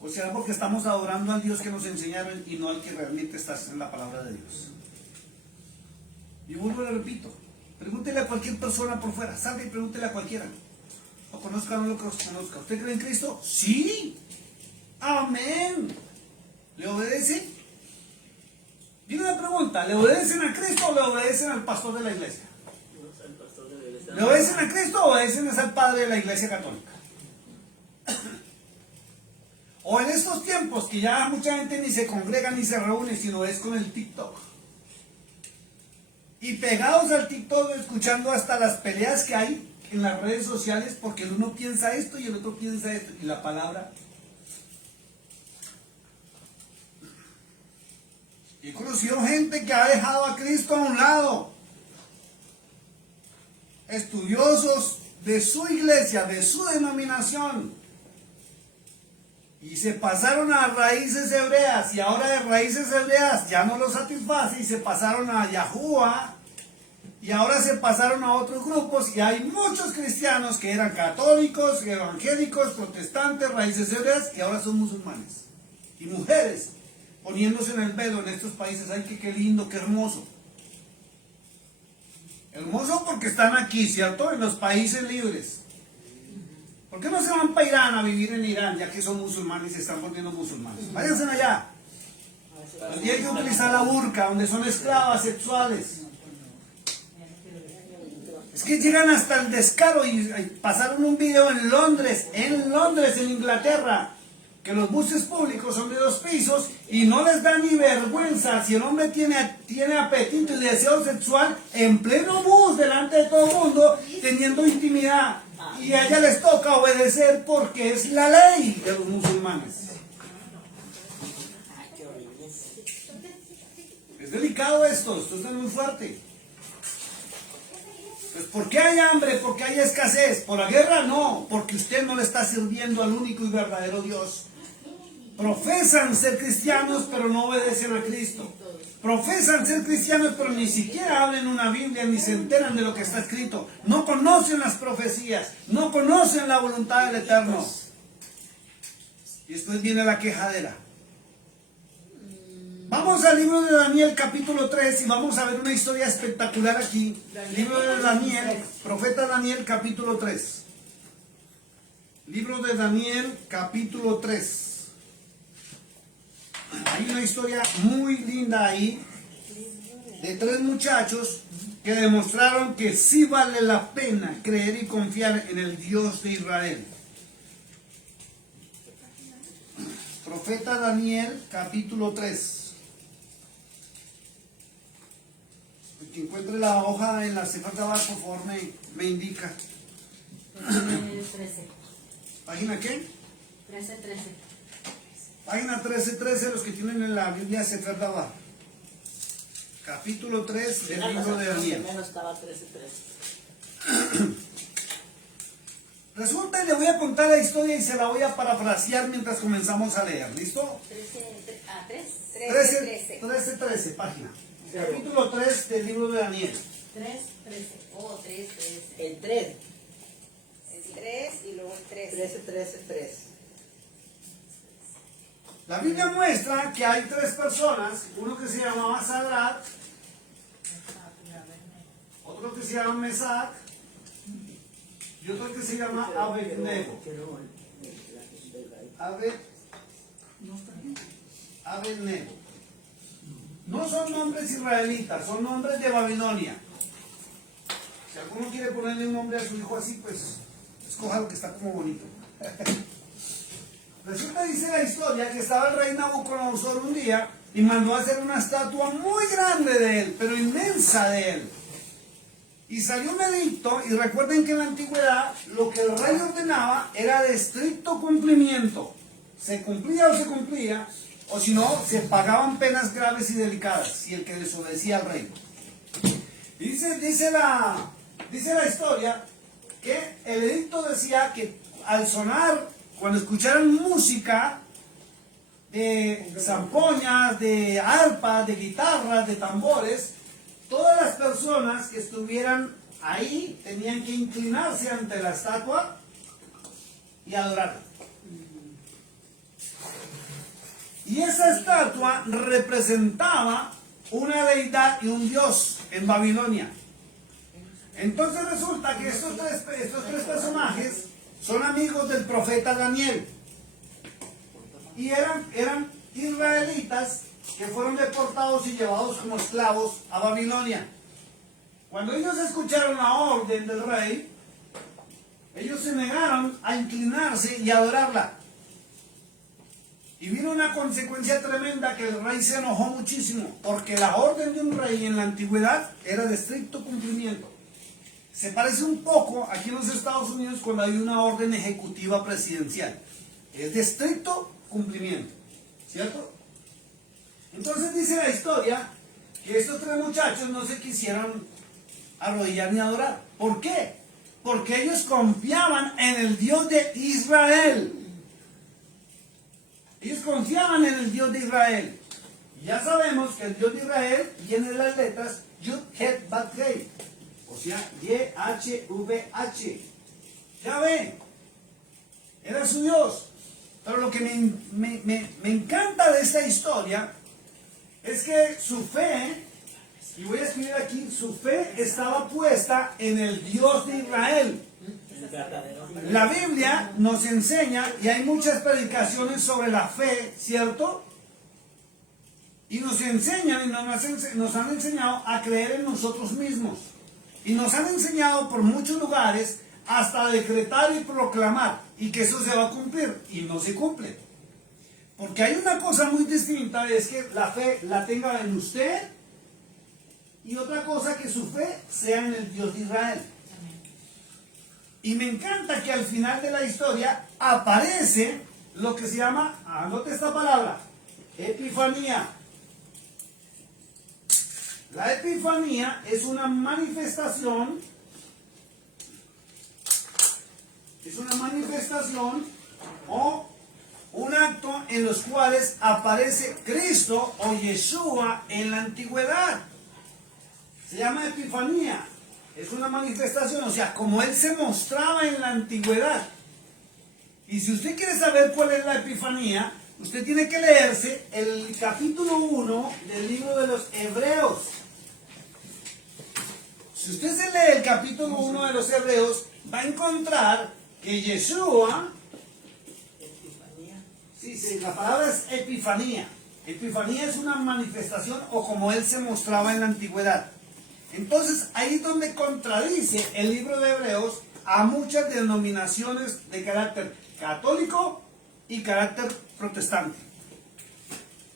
O sea, porque estamos adorando al Dios que nos enseñaron y no al que realmente está en la palabra de Dios. Y vuelvo y le repito, pregúntele a cualquier persona por fuera, salga y pregúntele a cualquiera. Lo conozca o no lo conozca. ¿Usted cree en Cristo? Sí. Amén. ¿Le obedece? Viene una pregunta, ¿le obedecen a Cristo o le obedecen al pastor de la iglesia? ¿Le obedecen a Cristo o obedecen al padre de la iglesia católica? O en estos tiempos que ya mucha gente ni se congrega ni se reúne, sino es con el TikTok. Y pegados al TikTok, escuchando hasta las peleas que hay en las redes sociales, porque el uno piensa esto y el otro piensa esto, y la palabra. He conocido gente que ha dejado a Cristo a un lado. Estudiosos de su iglesia, de su denominación. Y se pasaron a raíces hebreas, y ahora de raíces hebreas ya no los satisface, y se pasaron a Yahuwah, y ahora se pasaron a otros grupos, y hay muchos cristianos que eran católicos, evangélicos, protestantes, raíces hebreas, y ahora son musulmanes. Y mujeres poniéndose en el velo en estos países. Ay, qué lindo, qué hermoso. Hermoso porque están aquí, ¿cierto? En los países libres. ¿Por qué no se van para Irán a vivir en Irán, ya que son musulmanes y se están volviendo musulmanes? Váyanse allá. Donde hay que utilizar la burka, donde son esclavas sexuales. Es que llegan hasta el descaro y pasaron un video en Londres, en Inglaterra, que los buses públicos son de 2 pisos y no les da ni vergüenza si el hombre tiene apetito y deseo sexual en pleno bus delante de todo el mundo teniendo intimidad, y a ella les toca obedecer porque es la ley de los musulmanes. Ay, qué horrible. Es delicado esto es muy fuerte. Pues ¿por qué hay hambre? ¿Por qué hay escasez? ¿Por la guerra? No, porque usted no le está sirviendo al único y verdadero Dios. Profesan ser cristianos, pero no obedecen a Cristo. Profesan ser cristianos, pero ni siquiera hablan una Biblia, ni se enteran de lo que está escrito. No conocen las profecías, no conocen la voluntad del Eterno. Y después viene la quejadera. Vamos al libro de Daniel capítulo 3 y vamos a ver una historia espectacular aquí. Libro de Daniel, profeta Daniel capítulo 3. Libro de Daniel capítulo 3. Hay una historia muy linda ahí de 3 muchachos que demostraron que sí vale la pena creer y confiar en el Dios de Israel. Profeta Daniel capítulo 3. El que encuentre la hoja en la Sefer Dabar, por favor, me indica. 13. ¿Página qué? 13. Página 13, los que tienen en la Biblia Sefer Dabar. Capítulo 3 del libro de Daniel. Menos estaba 13:13. Resulta, y le voy a contar la historia y se la voy a parafrasear mientras comenzamos a leer. ¿Listo? 13, página. Capítulo 3 del libro de Daniel. 13. Oh, 3. El 3. El 3 y luego el 3. 13:13:3. La Biblia muestra que hay 3 personas, uno que se llamaba Sadrach, otro que se llama Mesac y otro que se llama Abednego. Abednego. No son nombres israelitas, son nombres de Babilonia. Si alguno quiere ponerle un nombre a su hijo así, pues escoja lo que está como bonito. Resulta, dice la historia, que estaba el rey Nabucodonosor un día y mandó a hacer una estatua muy grande de él, pero inmensa de él. Y salió un edicto, y recuerden que en la antigüedad lo que el rey ordenaba era de estricto cumplimiento. Se cumplía o se cumplía, o si no, se pagaban penas graves y delicadas, si el que desobedecía al rey. Y dice la historia que el edicto decía que al sonar, cuando escucharan música de zampoñas, de arpas, de guitarras, de tambores, todas las personas que estuvieran ahí tenían que inclinarse ante la estatua y adorarla. Y esa estatua representaba una deidad y un dios en Babilonia. Entonces resulta que estos tres personajes son amigos del profeta Daniel. Y eran israelitas que fueron deportados y llevados como esclavos a Babilonia. Cuando ellos escucharon la orden del rey, ellos se negaron a inclinarse y adorarla. Y vino una consecuencia tremenda, que el rey se enojó muchísimo, porque la orden de un rey en la antigüedad era de estricto cumplimiento. Se parece un poco aquí en los Estados Unidos cuando hay una orden ejecutiva presidencial. Es de estricto cumplimiento, ¿cierto? Entonces dice la historia que estos 3 muchachos no se quisieron arrodillar ni adorar. ¿Por qué? Porque ellos confiaban en el Dios de Israel. Ellos confiaban en el Dios de Israel. Ya sabemos que el Dios de Israel viene de las letras Yud, Het, Bat, Hei. O sea, YHVH. Ya ve, era su Dios. Pero lo que me encanta de esta historia es que su fe, y voy a escribir aquí, su fe estaba puesta en el Dios de Israel. La Biblia nos enseña, y hay muchas predicaciones sobre la fe, ¿cierto? Y nos enseñan y nos han enseñado a creer en nosotros mismos. Y nos han enseñado por muchos lugares hasta decretar y proclamar, y que eso se va a cumplir, y no se cumple. Porque hay una cosa muy distinta, es que la fe la tenga en usted, y otra cosa que su fe sea en el Dios de Israel. Y me encanta que al final de la historia aparece lo que se llama, anote esta palabra, epifanía. La epifanía es una manifestación o un acto en los cuales aparece Cristo o Yeshua en la antigüedad. Se llama epifanía. Es una manifestación, o sea, como Él se mostraba en la antigüedad. Y si usted quiere saber cuál es la epifanía, usted tiene que leerse el capítulo 1 del libro de los Hebreos. Si usted se lee el capítulo 1 de los Hebreos, va a encontrar que Yeshua, sí, la palabra es epifanía. Epifanía es una manifestación o como Él se mostraba en la antigüedad. Entonces, ahí es donde contradice el libro de Hebreos a muchas denominaciones de carácter católico y carácter protestante.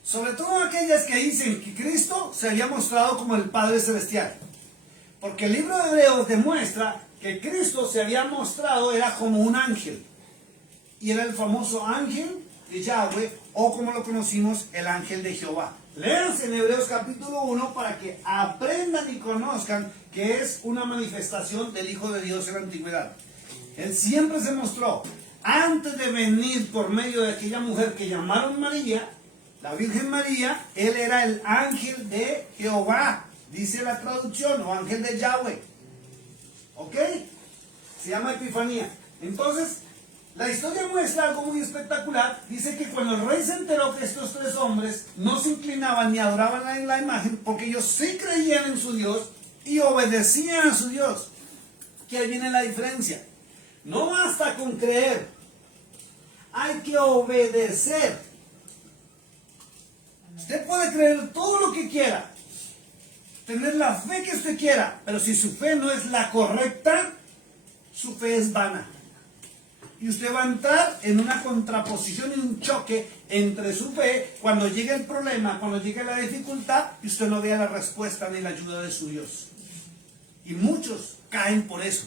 Sobre todo aquellas que dicen que Cristo se había mostrado como el Padre Celestial. Porque el libro de Hebreos demuestra que Cristo se había mostrado, era como un ángel. Y era el famoso ángel de Yahweh, o como lo conocimos, el ángel de Jehová. Léanse en Hebreos capítulo 1 para que aprendan y conozcan que es una manifestación del Hijo de Dios en la antigüedad. Él siempre se mostró. Antes de venir por medio de aquella mujer que llamaron María, la Virgen María, Él era el ángel de Jehová, dice la traducción, o ángel de Yahweh. ¿Ok? Se llama epifanía. Entonces, la historia muestra algo muy espectacular. Dice que cuando el rey se enteró que estos tres hombres no se inclinaban ni adoraban a la imagen, porque ellos sí creían en su Dios y obedecían a su Dios. Que ahí viene la diferencia. No basta con creer, hay que obedecer. Usted puede creer todo lo que quiera, tener la fe que usted quiera, pero si su fe no es la correcta, su fe es vana. Y usted va a entrar en una contraposición y un choque entre su fe cuando llegue el problema, cuando llegue la dificultad, y usted no vea la respuesta ni la ayuda de su Dios. Y muchos caen por eso.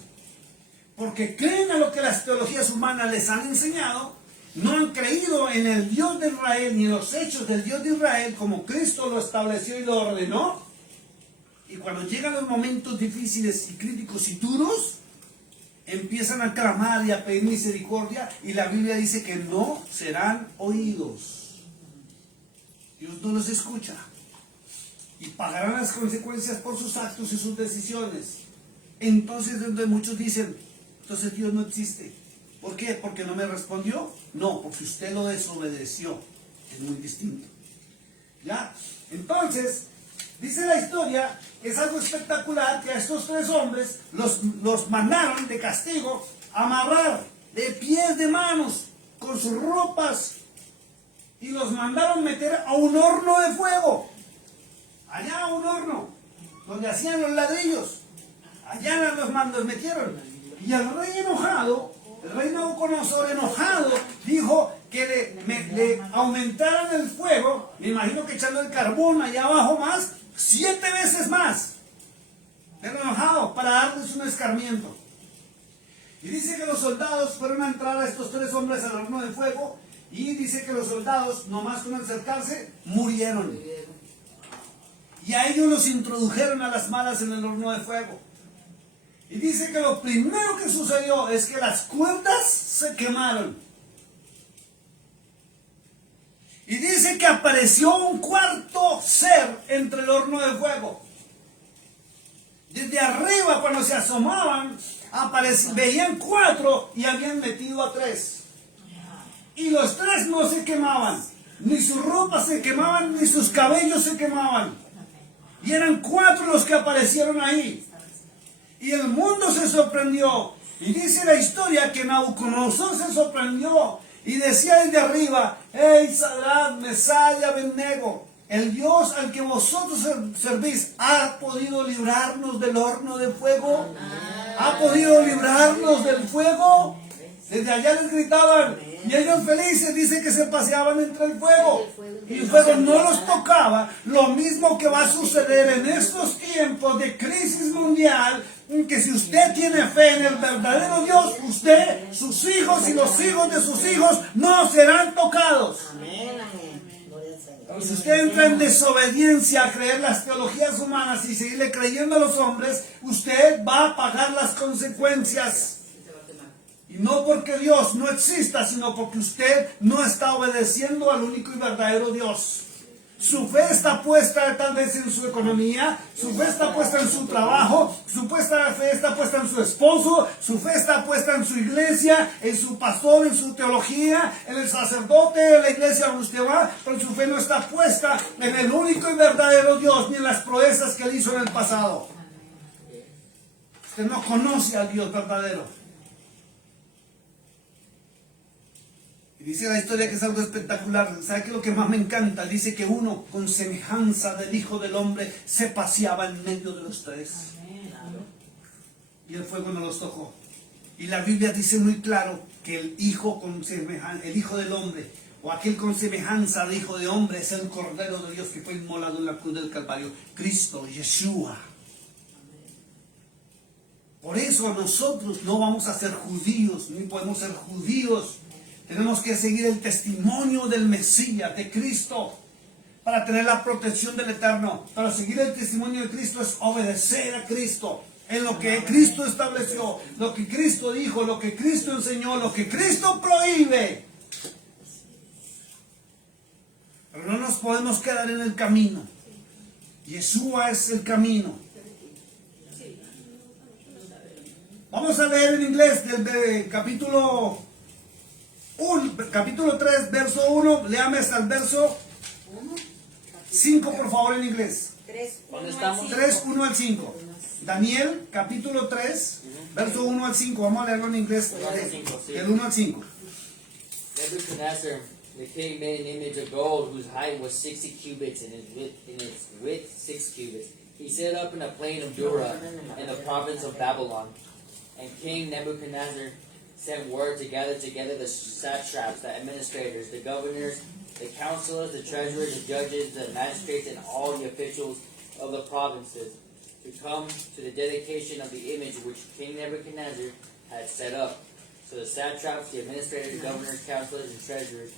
Porque creen a lo que las teologías humanas les han enseñado, no han creído en el Dios de Israel ni en los hechos del Dios de Israel como Cristo lo estableció y lo ordenó. Y cuando llegan los momentos difíciles y críticos y duros, empiezan a clamar y a pedir misericordia, y la Biblia dice que no serán oídos. Dios no los escucha y pagarán las consecuencias por sus actos y sus decisiones. Entonces, donde muchos dicen, entonces Dios no existe. ¿Por qué? ¿Porque no me respondió? No, porque usted lo desobedeció. Es muy distinto. ¿Ya? Entonces, dice la historia que es algo espectacular, que a estos tres hombres los mandaron de castigo a amarrar de pies, de manos, con sus ropas, y los mandaron meter a un horno de fuego. Allá a un horno, donde hacían los ladrillos. Allá los metieron. Y el rey enojado, el rey Nabucodonosor enojado, dijo que le aumentaran el fuego, me imagino que echando el carbón allá abajo más, 7 veces más. Pero enojado, para darles un escarmiento. Y dice que los soldados fueron a entrar a estos tres hombres al horno de fuego, y dice que los soldados, nomás con acercarse, murieron. Y a ellos los introdujeron a las malas en el horno de fuego. Y dice que lo primero que sucedió es que las cuerdas se quemaron. Y dice que apareció un cuarto ser entre el horno de fuego. Desde arriba, cuando se asomaban, veían 4 y habían metido a 3. Y los 3 no se quemaban. Ni sus ropas se quemaban, ni sus cabellos se quemaban. Y eran 4 los que aparecieron ahí. Y el mundo se sorprendió. Y dice la historia que Nabucodonosor se sorprendió. Y decía desde arriba: hey, Sadrach, Mesach y Abednego, el Dios al que vosotros servís ha podido librarnos del horno de fuego. ¿Ha podido librarnos del fuego? Desde allá les gritaban y ellos felices, dice que se paseaban entre el fuego y el fuego no los tocaba. Lo mismo que va a suceder en estos tiempos de crisis mundial, que si usted tiene fe en el verdadero Dios, usted, sus hijos y los hijos de sus hijos no serán tocados. Amén, amén. Gloria al Señor. Pero si usted entra en desobediencia a creer las teologías humanas y seguirle creyendo a los hombres, usted va a pagar las consecuencias. Y no porque Dios no exista, sino porque usted no está obedeciendo al único y verdadero Dios. Su fe está puesta tal vez en su economía, su fe está puesta en su trabajo, su fe está puesta en su esposo, su fe está puesta en su iglesia, en su pastor, en su teología, en el sacerdote de la iglesia donde usted va, pero su fe no está puesta en el único y verdadero Dios, ni en las proezas que él hizo en el pasado. Usted no conoce al Dios verdadero. Y dice la historia que es algo espectacular. ¿Sabe qué es lo que más me encanta? Dice que uno, con semejanza del Hijo del Hombre, se paseaba en medio de los tres. Y el fuego no los tocó. Y la Biblia dice muy claro que el Hijo del Hombre, o aquel con semejanza del Hijo de Hombre, es el Cordero de Dios que fue inmolado en la cruz del Calvario. Cristo, Yeshua. Por eso nosotros no vamos a ser judíos, ni podemos ser judíos. Tenemos que seguir el testimonio del Mesías, de Cristo, para tener la protección del Eterno. Para seguir el testimonio de Cristo es obedecer a Cristo en lo que Cristo estableció, lo que Cristo dijo, lo que Cristo enseñó, lo que Cristo prohíbe. Pero no nos podemos quedar en el camino. Yeshua es el camino. Vamos a leer en inglés del capítulo 3, verso 1, léame hasta el verso 5, por favor, en inglés. ¿Dónde estamos? 3, 1 al 5. Daniel, capítulo 3, verso 1 al 5. Vamos a leerlo en inglés. Del 1 al 5. Nebuchadnezzar, the king, made an image of gold whose height was 60 cubits and its width 6 cubits. He set it up in a plain of Dura in the province of Babylon. And King Nebuchadnezzar sent word to gather together the satraps, the administrators, the governors, the counselors, the treasurers, the judges, the magistrates, and all the officials of the provinces to come to the dedication of the image which King Nebuchadnezzar had set up. So the satraps, the administrators, governors, counselors, and treasurers,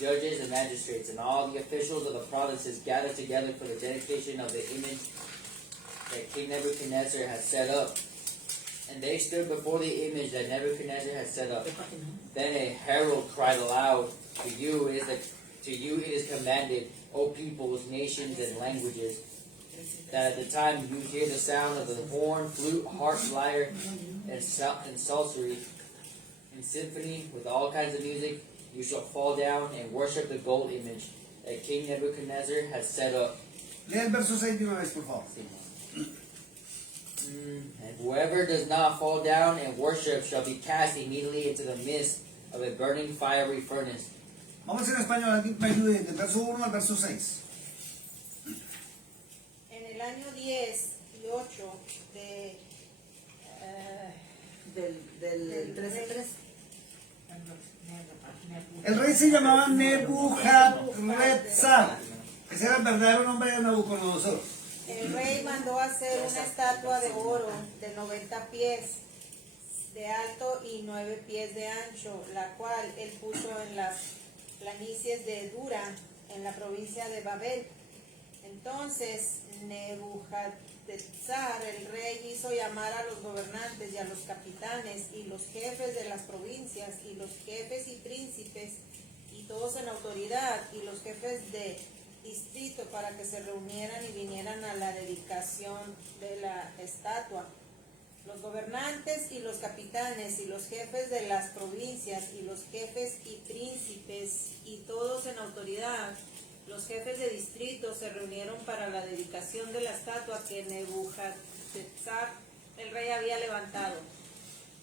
judges, and magistrates, and all the officials of the provinces gathered together for the dedication of the image that King Nebuchadnezzar had set up. And they stood before the image that Nebuchadnezzar had set up. Then a herald cried aloud, To you it is commanded, O peoples, nations, and languages, that at the time you hear the sound of the horn, flute, harp, lyre, and psaltery, and symphony, with all kinds of music, you shall fall down and worship the gold image that King Nebuchadnezzar has set up. Lea el verso 6 de una vez, por favor. And whoever does not fall down and worship shall be cast immediately into the midst of a burning fiery furnace. Vamos en español, aquí me ayude, del verso 1 al verso 6. En el año 10 y 8 del 13-3. El rey se llamaba Nebuchadnezzar. Ese era el verdadero nombre de Nabucodonosor. el rey mandó hacer una estatua de oro de 90 pies de alto y 9 pies de ancho, la cual él puso en las planicies de Dura, en la provincia de Babel. Entonces Nebuchadnezzar, el rey, hizo llamar a los gobernantes y a los capitanes y los jefes de las provincias y los jefes y príncipes y todos en autoridad y los jefes de distrito para que se reunieran y vinieran a la dedicación de la estatua. Los gobernantes y los capitanes y los jefes de las provincias y los jefes y príncipes y todos en autoridad, los jefes de distrito, se reunieron para la dedicación de la estatua que Nebuchadnezzar el rey había levantado.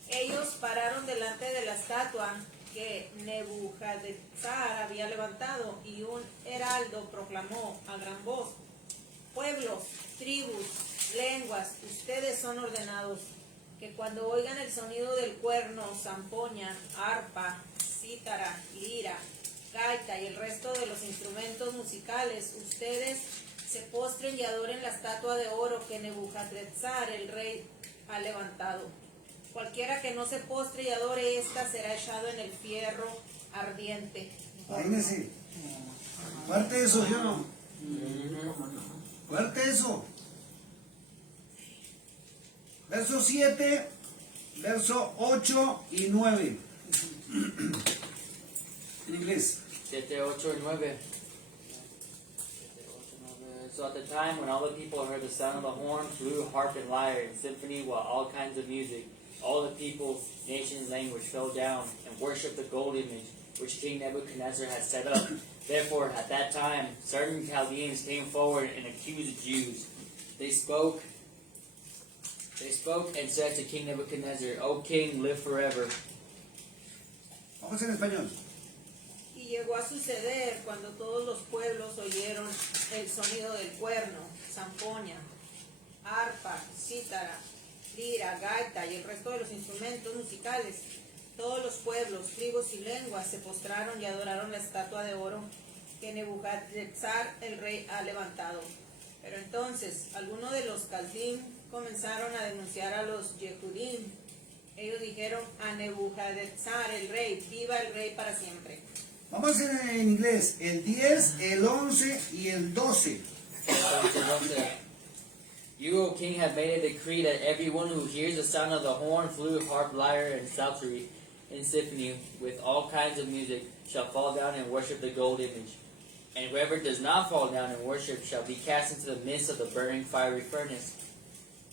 Ellos pararon delante de la estatua que Nebuchadnezzar había levantado, y un heraldo proclamó a gran voz: pueblos, tribus, lenguas, ustedes son ordenados que cuando oigan el sonido del cuerno, zampoña, arpa, cítara, lira, gaita y el resto de los instrumentos musicales, ustedes se postren y adoren la estatua de oro que Nebuchadnezzar, el rey, ha levantado. Cualquiera que no se postre y adore esta será echado en el fierro ardiente. Imagínense. Fuerte eso, ¿yo no? Fuerte eso. Verso 7, verso 8 y 9. En inglés. 7, 8, and 9. So at the time when all the people heard the sound of the horn, flute, harp, and lyre, and symphony, while all kinds of music, all the people, nations, language fell down and worshipped the gold image which King Nebuchadnezzar had set up. Therefore, at that time, certain Chaldeans came forward and accused the Jews. They spoke and said to King Nebuchadnezzar, O king, live forever. Vamos en español. Y llegó a suceder cuando todos los pueblos oyeron el sonido del cuerno, zampoña, arpa, cítara, lira, gaita y el resto de los instrumentos musicales. Todos los pueblos, tribus y lenguas se postraron y adoraron la estatua de oro que Nebuchadnezzar el rey ha levantado. Pero entonces algunos de los Caldim comenzaron a denunciar a los Yehudim. Ellos dijeron a Nebuchadnezzar el rey, viva el rey para siempre. Vamos en inglés. El 10, el 11 y el 12. You, O king, have made a decree that everyone who hears the sound of the horn, flute, harp, lyre, and psaltery, and symphony, with all kinds of music, shall fall down and worship the gold image. And whoever does not fall down and worship shall be cast into the midst of the burning fiery furnace.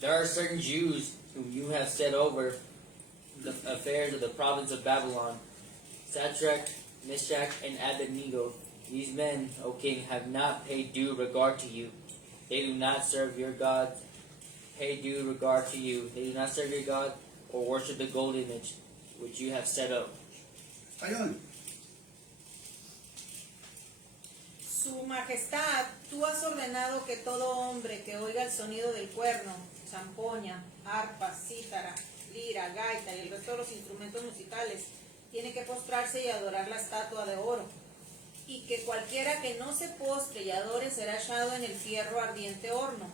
There are certain Jews whom you have set over the affairs of the province of Babylon, Shadrach, Meshach, and Abednego. These men, O king, have not paid due regard to you. They do not serve your God, pay due regard to you. They do not serve your God or worship the gold image which you have set up. Español. Su majestad, tú has ordenado que todo hombre que oiga el sonido del cuerno, zampoña, arpa, cítara, lira, gaita y el resto de los instrumentos musicales, tiene que postrarse y adorar la estatua de oro. Y que cualquiera que no se postre y adore será echado en el fierro ardiente horno.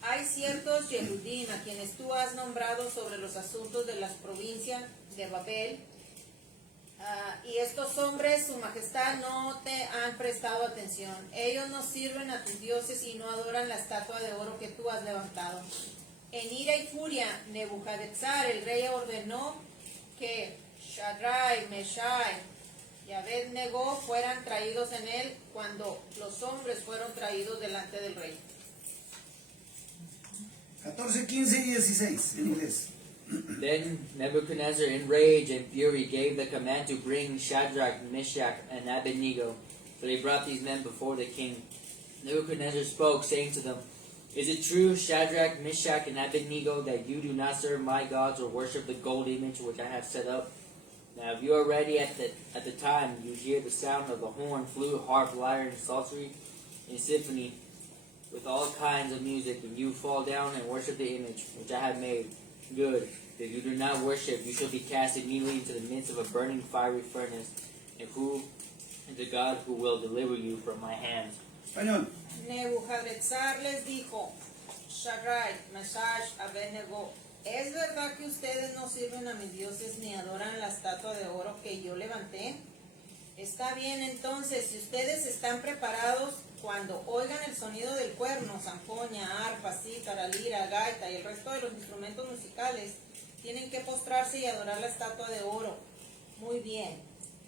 Hay ciertos Yehudim a quienes tú has nombrado sobre los asuntos de las provincias de Babel, y estos hombres, su majestad, no te han prestado atención. Ellos no sirven a tus dioses y no adoran la estatua de oro que tú has levantado. En ira y furia, Nebuchadnezzar, el rey, ordenó que Shadrach, Meshach y Abednego fueran traídos en él cuando los hombres fueron traídos delante del rey. 14, 15 y 16 en inglés. Then Nebuchadnezzar, in rage and fury, gave the command to bring Shadrach, Meshach, and Abednego. So they brought these men before the king. Nebuchadnezzar spoke, saying to them, Is it true, Shadrach, Meshach, and Abednego, that you do not serve my gods or worship the gold image which I have set up? Now if you are ready at the time you hear the sound of the horn, flute, harp, lyre, and psaltery, and symphony, with all kinds of music, and you fall down and worship the image which I have made, good. If you do not worship, you shall be cast immediately into the midst of a burning fiery furnace, and who is the God who will deliver you from my hands? Español. Nebuchadnezzar les dijo, Shadrach, Meshach, Abednego, ¿es verdad que ustedes no sirven a mis dioses ni adoran la estatua de oro que yo levanté? Está bien entonces, si ustedes están preparados, cuando oigan el sonido del cuerno, zampoña, arpa, cítara, lira, gaita y el resto de los instrumentos musicales, tienen que postrarse y adorar la estatua de oro. Muy bien.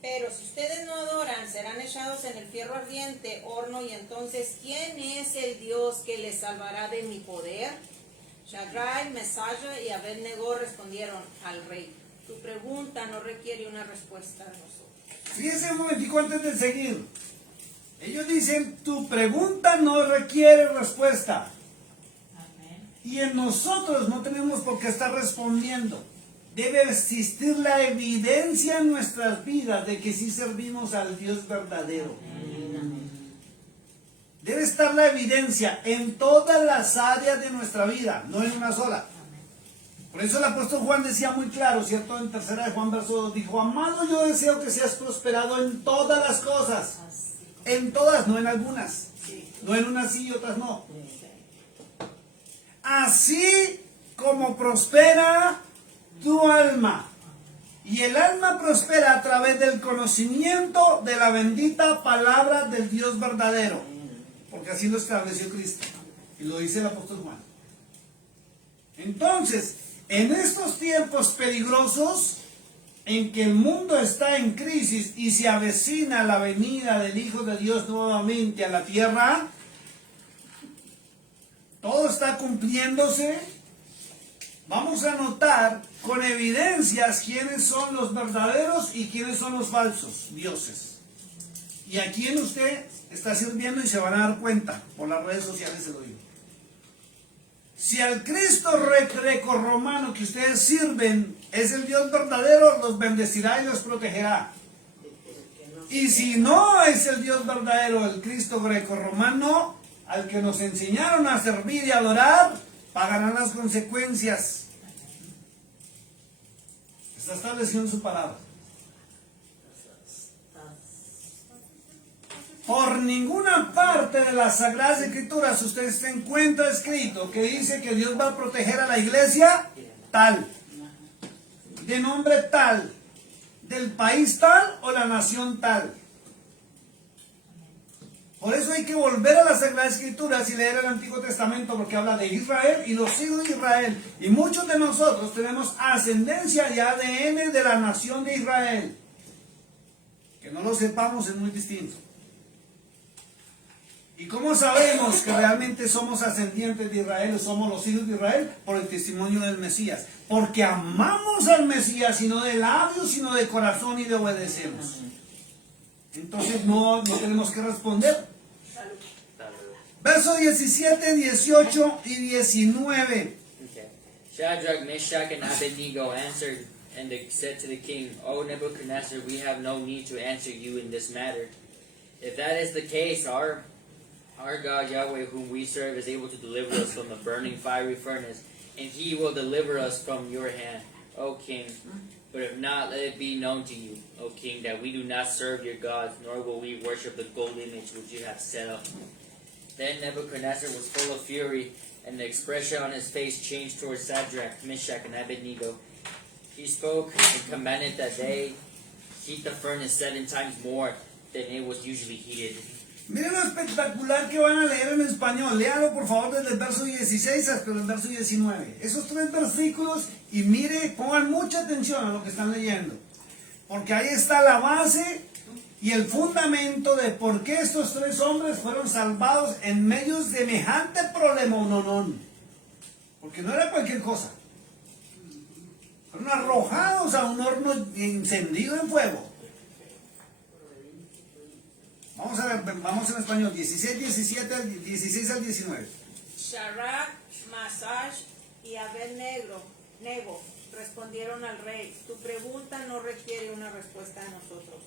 Pero si ustedes no adoran, serán echados en el fierro ardiente, horno, y entonces, ¿quién es el Dios que les salvará de mi poder? Shadrach, Meshach y Abednego respondieron al rey. Tu pregunta no requiere una respuesta de nosotros. Fíjense un momentico antes de seguir. Ellos dicen, tu pregunta no requiere respuesta. Y en nosotros no tenemos por qué estar respondiendo. Debe existir la evidencia en nuestras vidas de que sí servimos al Dios verdadero. Debe estar la evidencia en todas las áreas de nuestra vida, no en una sola. Por eso el apóstol Juan decía muy claro, ¿cierto? En 3 de Juan verso 2 dijo, amado, yo deseo que seas prosperado en todas las cosas. En todas, no en algunas. No en unas sí y otras no. Así como prospera tu alma. Y el alma prospera a través del conocimiento de la bendita palabra del Dios verdadero. Porque así lo estableció Cristo. Y lo dice el apóstol Juan. Entonces, en estos tiempos peligrosos, en que el mundo está en crisis y se avecina la venida del Hijo de Dios nuevamente a la tierra, todo está cumpliéndose. Vamos a notar con evidencias quiénes son los verdaderos y quiénes son los falsos dioses. Y a quién usted está sirviendo y se van a dar cuenta. Por las redes sociales se lo digo. Si al Cristo greco-romano que ustedes sirven es el Dios verdadero, los bendecirá y los protegerá. Y si no es el Dios verdadero, el Cristo greco-romano, al que nos enseñaron a servir y adorar, pagarán las consecuencias. Está estableciendo su palabra. Por ninguna parte de las Sagradas Escrituras usted se encuentra escrito que dice que Dios va a proteger a la iglesia tal, de nombre tal, del país tal o la nación tal. Por eso hay que volver a las Sagradas Escrituras y leer el Antiguo Testamento, porque habla de Israel y los hijos de Israel. Y muchos de nosotros tenemos ascendencia y ADN de la nación de Israel. Que no lo sepamos es muy distinto. ¿Y cómo sabemos que realmente somos ascendientes de Israel o somos los hijos de Israel? Por el testimonio del Mesías. Porque amamos al Mesías, y no de labios, sino de corazón, y le obedecemos. Entonces no tenemos que responder. Versos 17, 18 y 19. Okay. Shadrach, Meshach, and Abednego answered and they said to the king, O Nebuchadnezzar, we have no need to answer you in this matter. If that is the case, our God Yahweh, whom we serve, is able to deliver us from the burning fiery furnace, and he will deliver us from your hand, O king. But if not, let it be known to you, O king, that we do not serve your gods, nor will we worship the gold image which you have set up. Then Nebuchadnezzar was full of fury, and the expression on his face changed towards Shadrach, Meshach, and Abednego. He spoke and commanded that they heat the furnace 7 times more than it was usually heated. Miren lo espectacular que van a leer en español. Léalo por favor desde el verso 16 hasta el verso 19. Esos 3 versículos, y mire, pongan mucha atención a lo que están leyendo. Porque ahí está la base y el fundamento de por qué estos 3 hombres fueron salvados en medio de semejante problema. Porque no era cualquier cosa. Fueron arrojados a un horno encendido en fuego. Vamos a ver, vamos en español, 16 al 19. Shadrach, Meshach y Abednego respondieron al rey, tu pregunta no requiere una respuesta de nosotros,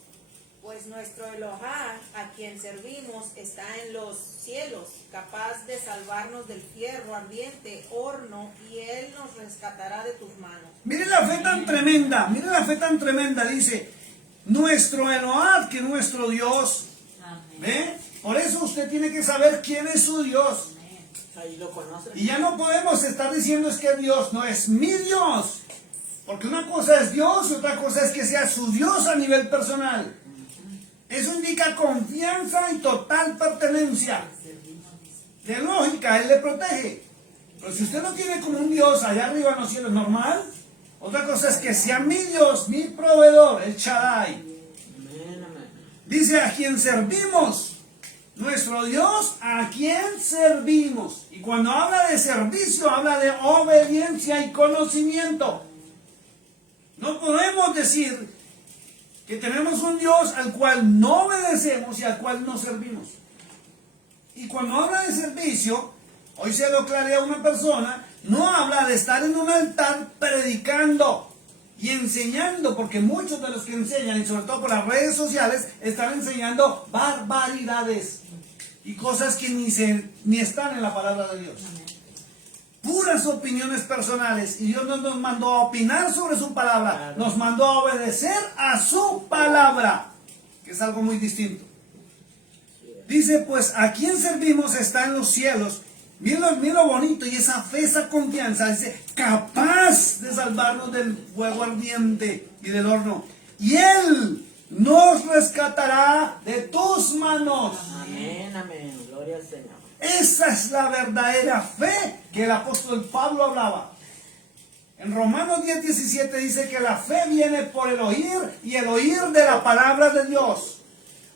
pues nuestro Elohá, a quien servimos, está en los cielos, capaz de salvarnos del fierro ardiente, horno, y él nos rescatará de tus manos. Miren la fe tan tremenda, dice, nuestro Elohá, que nuestro Dios. ¿Ve? Por eso usted tiene que saber quién es su Dios. Ahí lo conoce. Y ya no podemos estar diciendo es que Dios no es mi Dios. Porque una cosa es Dios y otra cosa es que sea su Dios a nivel personal. Eso indica confianza y total pertenencia. De lógica, Él le protege. Pero si usted no tiene como un Dios allá arriba en los cielos normal, otra cosa es que sea mi Dios, mi proveedor, el Shaddai. Dice, a quien servimos, nuestro Dios, a quien servimos. Y cuando habla de servicio, habla de obediencia y conocimiento. No podemos decir que tenemos un Dios al cual no obedecemos y al cual no servimos. Y cuando habla de servicio, hoy se lo aclaré a una persona, no habla de estar en un altar predicando y enseñando, porque muchos de los que enseñan, y sobre todo por las redes sociales, están enseñando barbaridades y cosas que ni están en la palabra de Dios. puras opiniones personales. Y Dios no nos mandó a opinar sobre su palabra, nos mandó a obedecer a su palabra, que es algo muy distinto. Dice, pues, ¿a quién servimos? Está en los cielos. Mira lo bonito, y esa fe, esa confianza, dice, capaz de salvarnos del fuego ardiente y del horno. Y Él nos rescatará de tus manos. Amén, amén. Gloria al Señor. Esa es la verdadera fe que el apóstol Pablo hablaba. En Romanos 10:17 dice que la fe viene por el oír y el oír de la palabra de Dios.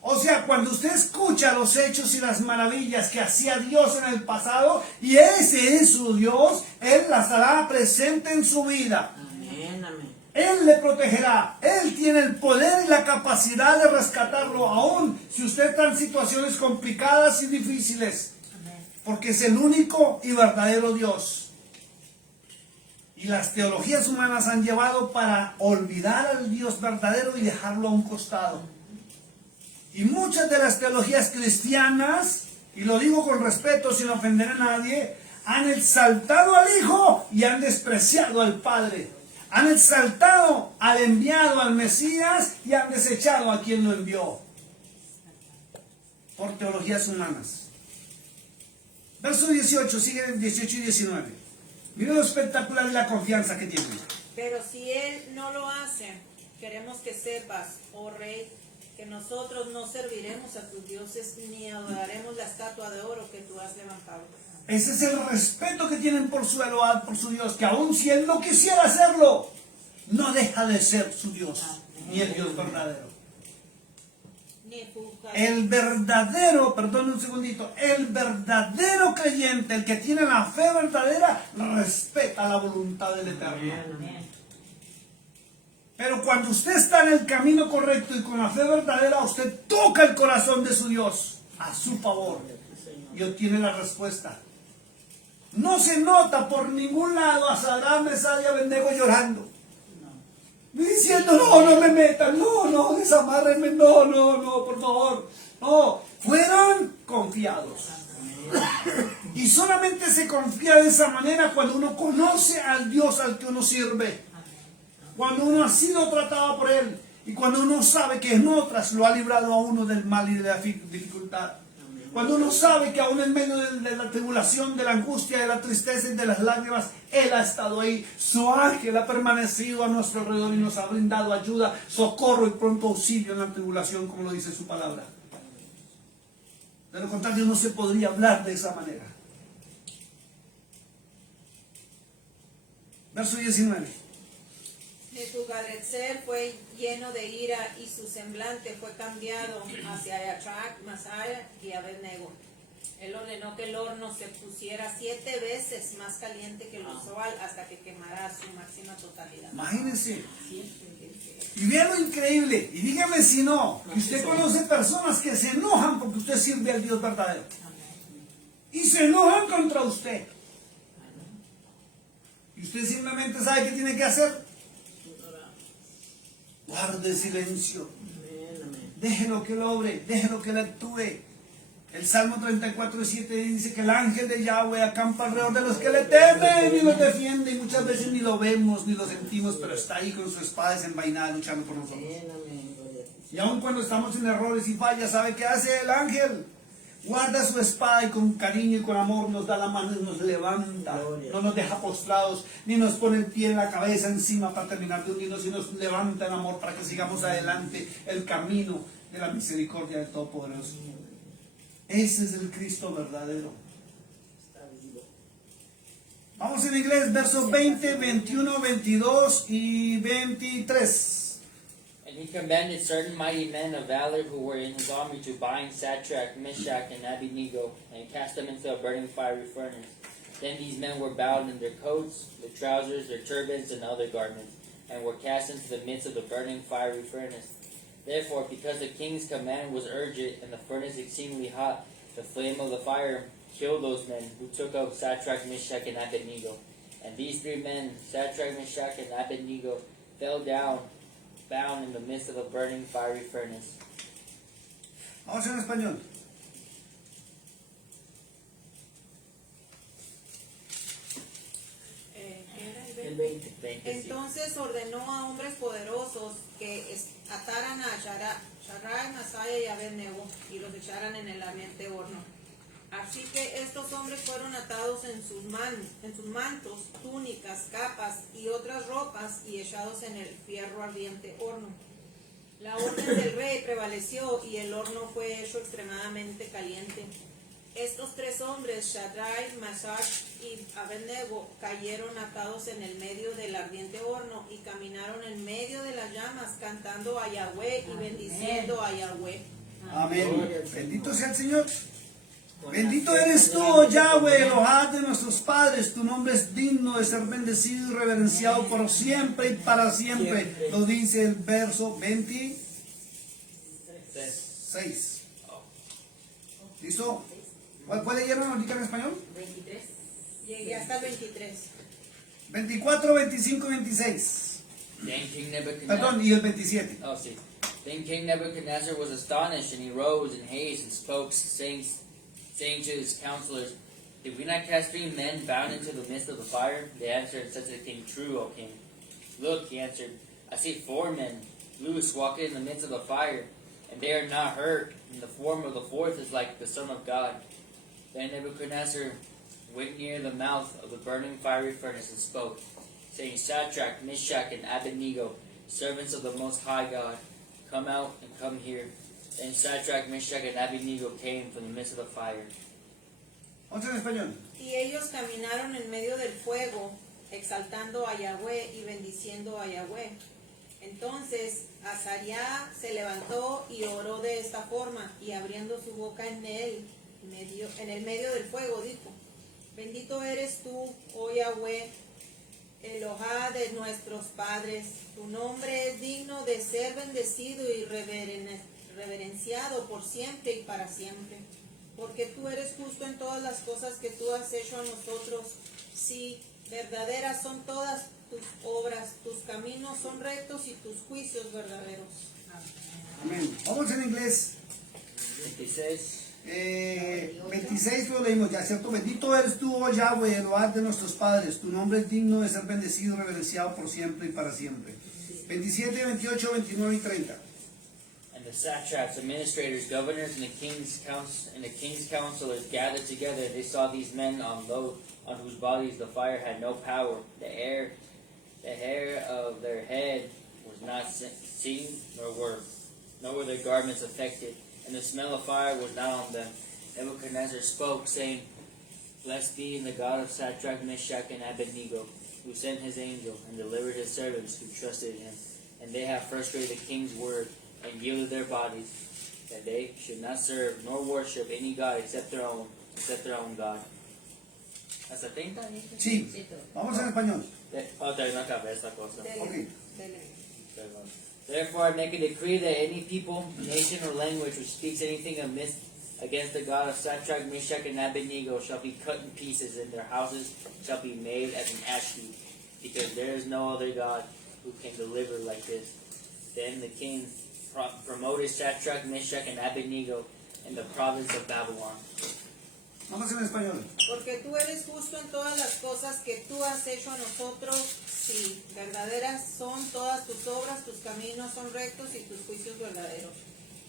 O sea, cuando usted escucha los hechos y las maravillas que hacía Dios en el pasado, y ese es su Dios, Él las hará presente en su vida. Amén, amén. Él le protegerá. Él tiene el poder y la capacidad de rescatarlo, aún si usted está en situaciones complicadas y difíciles. Porque es el único y verdadero Dios. Y las teologías humanas han llevado para olvidar al Dios verdadero y dejarlo a un costado. Y muchas de las teologías cristianas, y lo digo con respeto sin ofender a nadie, han exaltado al Hijo y han despreciado al Padre. Han exaltado al enviado, al Mesías, y han desechado a quien lo envió. Por teologías humanas. Verso 18, sigue 18 y 19. Mira lo espectacular y la confianza que tiene. Pero si Él no lo hace, queremos que sepas, oh Rey, que nosotros no serviremos a tus dioses ni adoraremos la estatua de oro que tú has levantado. Ese es el respeto que tienen por su Elohad, por su Dios, que aun si Él no quisiera hacerlo, no deja de ser su Dios, ni el Dios verdadero. El verdadero, perdón un segundito, el verdadero creyente, el que tiene la fe verdadera, respeta la voluntad del Eterno. Pero cuando usted está en el camino correcto y con la fe verdadera, usted toca el corazón de su Dios a su favor y obtiene la respuesta. No se nota por ningún lado a Sadrach, Mesach y Abednego llorando, diciendo, no me metan, no, desamárrenme, no, por favor. No, fueron confiados. Y solamente se confía de esa manera cuando uno conoce al Dios al que uno sirve. Cuando uno ha sido tratado por Él y cuando uno sabe que en otras lo ha librado a uno del mal y de la dificultad. Cuando uno sabe que aún en medio de la tribulación, de la angustia, de la tristeza y de las lágrimas, Él ha estado ahí. Su ángel ha permanecido a nuestro alrededor y nos ha brindado ayuda, socorro y pronto auxilio en la tribulación, como lo dice su palabra. De lo contrario, no se podría hablar de esa manera. Verso 19. Nebuchadnezzar fue lleno de ira y su semblante fue cambiado hacia Sadrach, Mesach y Abednego. Él ordenó que el horno se pusiera 7 veces más caliente que el usual hasta que quemara su máxima totalidad. Imagínense. Y vean lo increíble. Y dígame si no, que usted conoce personas que se enojan porque usted sirve al Dios verdadero. Y se enojan contra usted. Y usted simplemente sabe qué tiene que hacer. Guarde silencio. Déjelo que él obre, déjelo que él actúe. El Salmo 34:7 dice que el ángel de Yahweh acampa alrededor de los que le temen y los defiende. Y muchas veces ni lo vemos ni lo sentimos, pero está ahí con su espada desenvainada luchando por nosotros. Y aun cuando estamos en errores y fallas, ¿sabe qué hace el ángel? Guarda su espada y con cariño y con amor nos da la mano y nos levanta. No nos deja postrados, ni nos pone el pie en la cabeza encima para terminar de hundirnos, sino nos levanta en amor para que sigamos adelante el camino de la misericordia del Todopoderoso. Ese es el Cristo verdadero. Vamos en inglés, versos 20, 21, 22 y 23. And he commanded certain mighty men of valor who were in his army to bind Satrach, Meshach, and Abednego, and cast them into a burning fiery furnace. Then these men were bound in their coats, their trousers, their turbans, and other garments, and were cast into the midst of the burning fiery furnace. Therefore, because the king's command was urgent, and the furnace exceedingly hot, the flame of the fire killed those men who took up Satrach, Meshach, and Abednego. And these 3 men, Satrach, Meshach, and Abednego, fell down, bound in the midst of a burning fiery furnace. Vamos en español. el 20. 20, sí. Entonces ordenó a hombres poderosos que ataran a Shadrach, Masaya y Abednego y los echaran en el ardiente horno. Así que estos hombres fueron atados en sus mantos, túnicas, capas y otras ropas y echados en el fierro ardiente horno. La orden del rey prevaleció y el horno fue hecho extremadamente caliente. Estos tres hombres, Shadrach, Meshach y Abednego, cayeron atados en el medio del ardiente horno y caminaron en medio de las llamas cantando a Yahweh y bendiciendo a Yahweh. Amén. Bendito sea el Señor. Bendito eres tú, oh Yahweh, Elohá de nuestros padres. Tu nombre es digno de ser bendecido y reverenciado por siempre y para siempre. Lo dice el verso 26. ¿Listo? ¿Cuál leyeron ahorita en español? 23. Llegué hasta el 23. 24, 25 y 26. Then King Nebuchadnezzar. Perdón, y el 27. Oh, see. Then King Nebuchadnezzar was astonished, and he rose in haste and spoke, saying to his counselors, "Did we not cast 3 men bound into the midst of the fire?" They answered and said to the king, "True, O king." "Look," he answered, "I see 4 men loose walking in the midst of the fire, and they are not hurt, and the form of the 4th is like the Son of God." Then Nebuchadnezzar went near the mouth of the burning fiery furnace and spoke, saying, "Shadrach, Meshach, and Abednego, servants of the Most High God, come out and come here." Then Shadrach, Meshach, and Abednego came from the midst of the fire. Otra en español. Y ellos caminaron en medio del fuego, exaltando a Yahweh y bendiciendo a Yahweh. Entonces Azarías se levantó y oró de esta forma, y abriendo su boca en el medio del fuego, dijo: Bendito eres tú, oh Yahweh, Elohá de nuestros padres. Tu nombre es digno de ser bendecido y reverenciado por siempre y para siempre. Porque tú eres justo en todas las cosas que tú has hecho a nosotros. Sí, verdaderas son todas tus obras, tus caminos son rectos y tus juicios verdaderos. Amén. Vamos en inglés. 26. 26 lo leímos ya, ¿cierto? Bendito eres tú, oh Yahweh, Elohá de nuestros padres. Tu nombre es digno de ser bendecido y reverenciado por siempre y para siempre. 27, 28, 29 y 30. And the satraps, administrators, governors, and the king's counselors gathered together. They saw these men on whose bodies the fire had no power. The hair of their head was not seen, nor were their garments affected, and the smell of fire was not on them. Nebuchadnezzar spoke, saying, "Blessed be the God of Shadrach, Meshach, and Abednego, who sent his angel and delivered his servants who trusted in him. And they have frustrated the king's word and yielded their bodies, that they should not serve nor worship any god except their own God." ¿Hasta 30? Sí, vamos en español. Todavía no acabé esta cosa. Ok. Perdón. Therefore I make a decree that any people, nation, or language which speaks anything amiss against the God of Shadrach, Meshach, and Abednego shall be cut in pieces, and their houses shall be made as an ash heap, because there is no other God who can deliver like this. Then the king promoted Shadrach, Meshach, and Abednego in the province of Babylon. Vamos en español. Porque tú eres justo en todas las cosas que tú has hecho a nosotros. Sí, verdaderas son todas tus obras, tus caminos son rectos y tus juicios verdaderos.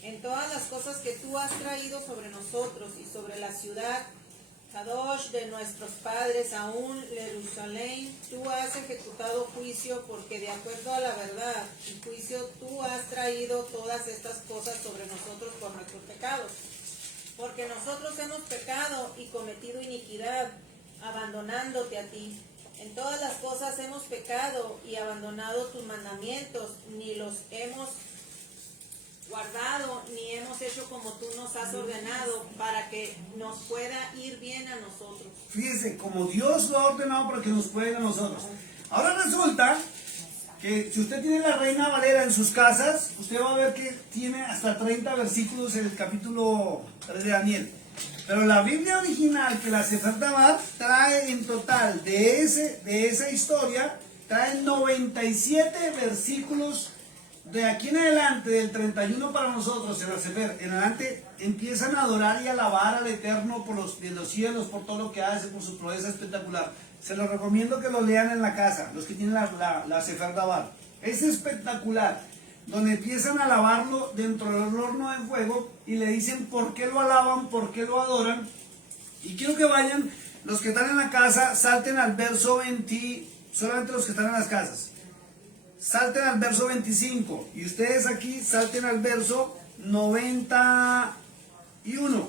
En todas las cosas que tú has traído sobre nosotros y sobre la ciudad Kadosh de nuestros padres, aún Jerusalén, tú has ejecutado juicio, porque de acuerdo a la verdad y juicio tú has traído todas estas cosas sobre nosotros por nuestros pecados. Porque nosotros hemos pecado y cometido iniquidad, abandonándote a ti. En todas las cosas hemos pecado y abandonado tus mandamientos, ni los hemos guardado, ni hemos hecho como tú nos has ordenado, para que nos pueda ir bien a nosotros. Fíjese, como Dios lo ha ordenado para que nos pueda ir a nosotros. Ahora resulta que si usted tiene la Reina Valera en sus casas, usted va a ver que tiene hasta 30 versículos en el capítulo 3 de Daniel. Pero la Biblia original, que la Sefer Tamar, trae en total de esa historia, trae 97 versículos. De aquí en adelante, del 31 para nosotros, en la Sefer, en adelante empiezan a adorar y alabar al Eterno por de los cielos, por todo lo que hace, por su proeza espectacular. Se los recomiendo que lo lean en la casa, los que tienen la Sefer Dabar. Es espectacular, donde empiezan a alabarlo dentro del horno de fuego y le dicen por qué lo alaban, por qué lo adoran. Y quiero que vayan, los que están en la casa, salten al verso 20, solamente los que están en las casas. Salten al verso 25 y ustedes aquí salten al verso 91.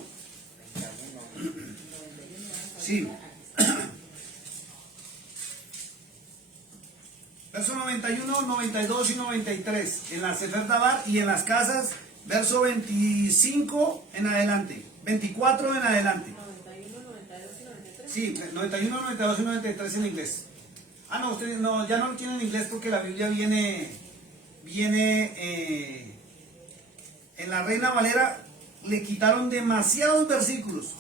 Sí. Verso 91, 92 y 93 en la Sefer Dabar, y en las casas verso 25 en adelante, 24 en adelante. 91, 92 y 93. Sí, 91, 92 y 93 en inglés. Ah, no, ustedes no, ya no lo tienen en inglés porque la Biblia viene en la Reina Valera. Le quitaron demasiados versículos,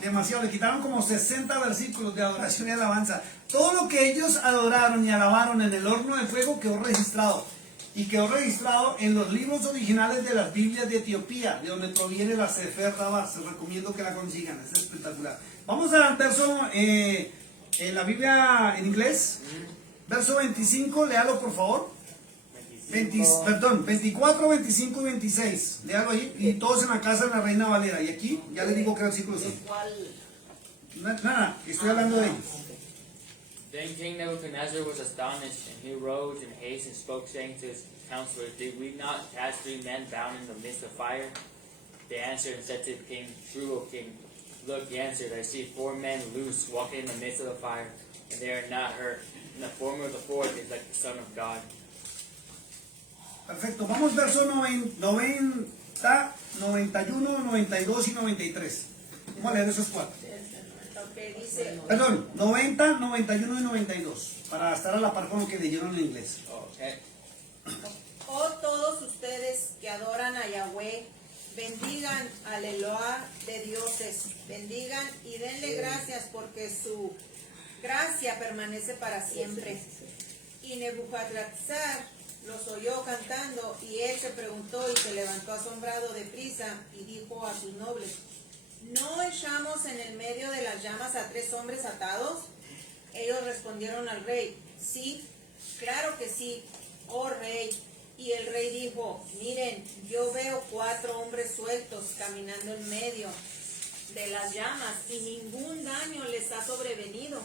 demasiado, le quitaron como 60 versículos de adoración y alabanza. Todo lo que ellos adoraron y alabaron en el horno de fuego quedó registrado, y quedó registrado en los libros originales de las Biblias de Etiopía, de donde proviene la Sefer Dabar. Se recomiendo que la consigan, es espectacular. Vamos al verso, en la Biblia en inglés, verso 25, léalo por favor. 24, 25 y 26. Léalo ahí. Y todos en la casa de la Reina Valera. Y aquí ya les digo qué versículos son. Nada, estoy hablando de ellos. Then King Nebuchadnezzar was astonished, and he rose in haste and spoke, saying to his counselors, Did we not cast 3 men bound in the midst of fire? They answered and said to the king, True, O king. Look, he answered, I see 4 men loose, walking in the midst of the fire, and they are not hurt. And the former of the 4th is like the Son of God. Perfecto, vamos verso 90, 91, 92 y 93. Vamos a leer esos 4. Ok, dice, Perdón, 90, 91 y 92. Para estar a la par con lo que leyeron en inglés. Okay. oh todos ustedes que adoran a Yahweh, bendigan al Eloah de dioses, bendigan y denle gracias porque su gracia permanece para siempre. Y Nebuchadnezzar los oyó cantando, y él se preguntó y se levantó asombrado de prisa y dijo a sus nobles, ¿no echamos en el medio de las llamas a 3 hombres atados? Ellos respondieron al rey, sí, claro que sí, oh rey. Y el rey dijo, miren, yo veo 4 hombres sueltos caminando en medio de las llamas y ningún daño les ha sobrevenido.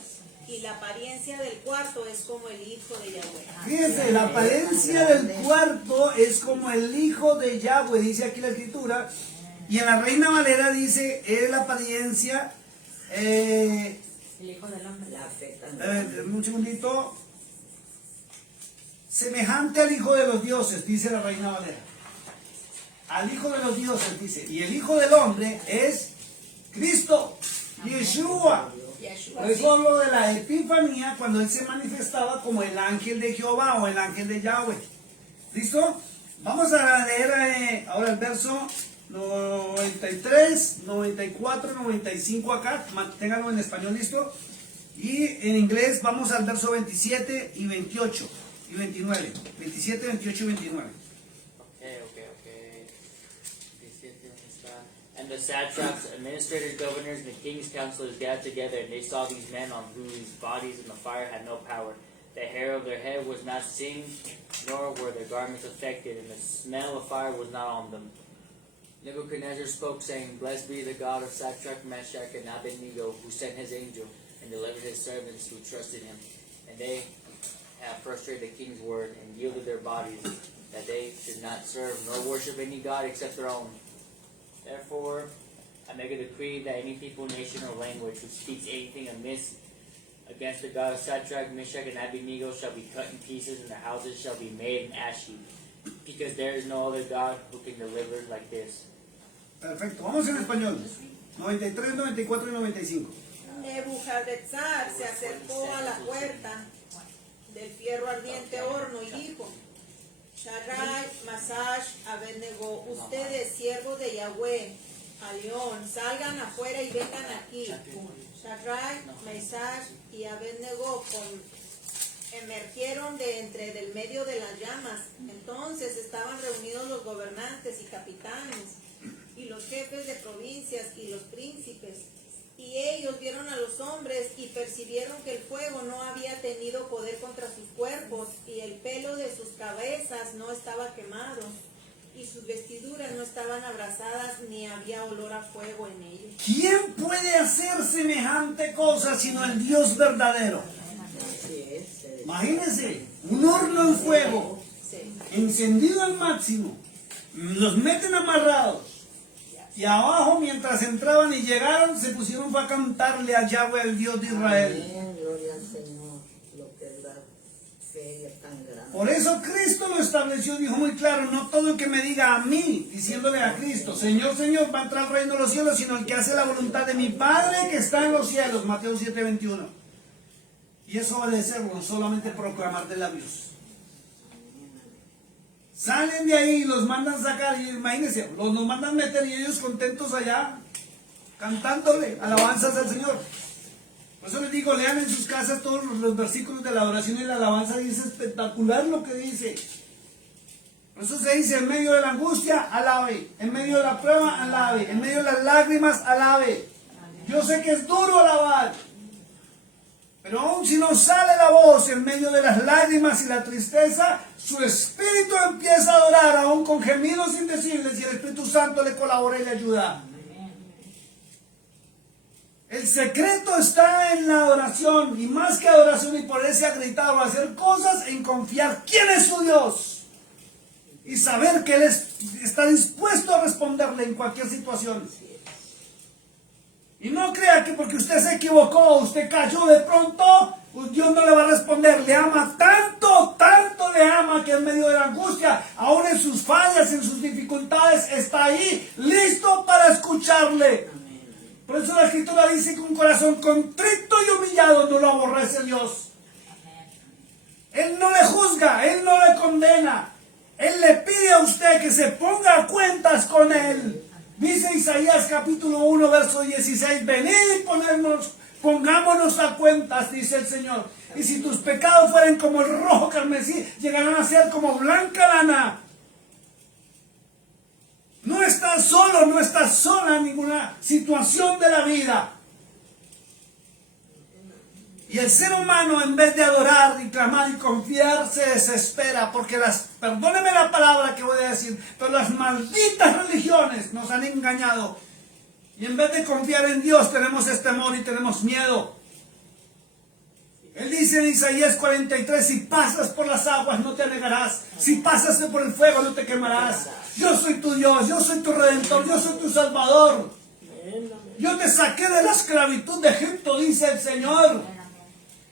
Y la apariencia del cuarto es como el hijo de Yahweh. Fíjense, la apariencia del cuarto es como el hijo de Yahweh, dice aquí la escritura. Y en la Reina Valera dice, es la apariencia, El hijo del hombre. La afecta. un segundito, semejante al hijo de los dioses, dice la Reina Valera. Al hijo de los dioses, dice. Y el hijo del hombre es Cristo, Yeshua. Por eso hablo de la Epifanía, cuando él se manifestaba como el ángel de Jehová o el ángel de Yahweh. ¿Listo? Vamos a leer ahora el verso 93, 94, 95 acá. Manténganlo en español, listo. Y en inglés vamos al verso 27 y 28 y 29. 27, 28 y 29. Okay. And the satraps, administrators, governors, and the king's counselors gathered together, and they saw these men on whose bodies in the fire had no power. The hair of their head was not singed, nor were their garments affected, and the smell of fire was not on them. Nebuchadnezzar spoke, saying, Blessed be the God of Shadrach, Meshach, and Abednego, who sent his angel and delivered his servants who trusted him. And they have frustrated the king's word and yielded their bodies, that they should not serve nor worship any god except their own. Therefore, I make a decree that any people, nation, or language who speaks anything amiss against the God of Shadrach, Meshach, and Abednego shall be cut in pieces, and their houses shall be made an ash heap, because there is no other God who can deliver like this. Perfecto, vamos en español. 93, 94 y 95. Nebuchadnezzar se acercó a la puerta del fierro ardiente horno y dijo, Shadrach, Mesach, Abednego, ustedes, siervos de Yahweh, Alión, salgan afuera y vengan aquí. Shadrach, Mesach y Abednego emergieron de entre del medio de las llamas. Entonces estaban reunidos los gobernantes y capitanes y los jefes de provincias y los príncipes Y ellos vieron a los hombres y percibieron que el fuego no había tenido poder contra sus cuerpos, y el pelo de sus cabezas no estaba quemado, y sus vestiduras no estaban abrasadas, ni había olor a fuego en ellos. ¿Quién puede hacer semejante cosa sino el Dios verdadero? Así es. Imagínense, un horno en fuego, Sí. encendido al máximo, los meten amarrados, y abajo mientras entraban y llegaron se pusieron a cantarle a Yahweh, el Dios de Israel. Amén, gloria al Señor. Lo que es la fe es tan grande. Por eso Cristo lo estableció, dijo muy claro, no todo el que me diga a mí, diciéndole a Cristo, Señor, Señor, va a entrar al reino de los cielos, sino el que hace la voluntad de mi Padre que está en los cielos, Mateo 7:21. Y eso obedecerlo, no solamente proclamar de labios. Salen de ahí, los mandan sacar, y imagínense, nos mandan meter y ellos contentos allá, cantándole alabanzas al Señor. Por eso les digo, lean en sus casas todos los versículos de la adoración y la alabanza, y es espectacular lo que dice. Por eso se dice, en medio de la angustia, alabe, en medio de la prueba, alabe, en medio de las lágrimas, alabe. Yo sé que es duro alabar, pero aún si no sale la voz en medio de las lágrimas y la tristeza, su espíritu empieza a adorar, aún con gemidos indecibles, y el Espíritu Santo le colabora y le ayuda. El secreto está en la adoración, y más que adoración y ponerse a gritar o a hacer cosas, en confiar quién es su Dios y saber que Él está dispuesto a responderle en cualquier situación. Y no crea que porque usted se equivocó, usted cayó de pronto, pues Dios no le va a responder. Le ama tanto, tanto le ama, que en medio de la angustia, aún en sus fallas, en sus dificultades, está ahí, listo para escucharle. Por eso la Escritura dice que un corazón contrito y humillado no lo aborrece Dios. Él no le juzga, Él no le condena. Él le pide a usted que se ponga a cuentas con Él. Dice Isaías capítulo 1, verso 16, venid y pongámonos a cuentas, dice el Señor. Y si tus pecados fueren como el rojo carmesí, llegarán a ser como blanca lana. No estás solo, no estás sola en ninguna situación de la vida. Y el ser humano, en vez de adorar y clamar y confiar, se desespera, porque perdóneme la palabra que voy a decir, pero las malditas religiones nos han engañado. Y en vez de confiar en Dios, tenemos este temor y tenemos miedo. Él dice en Isaías 43, si pasas por las aguas no te anegarás, si pasas por el fuego no te quemarás. Yo soy tu Dios, yo soy tu Redentor, yo soy tu Salvador. Yo te saqué de la esclavitud de Egipto, dice el Señor.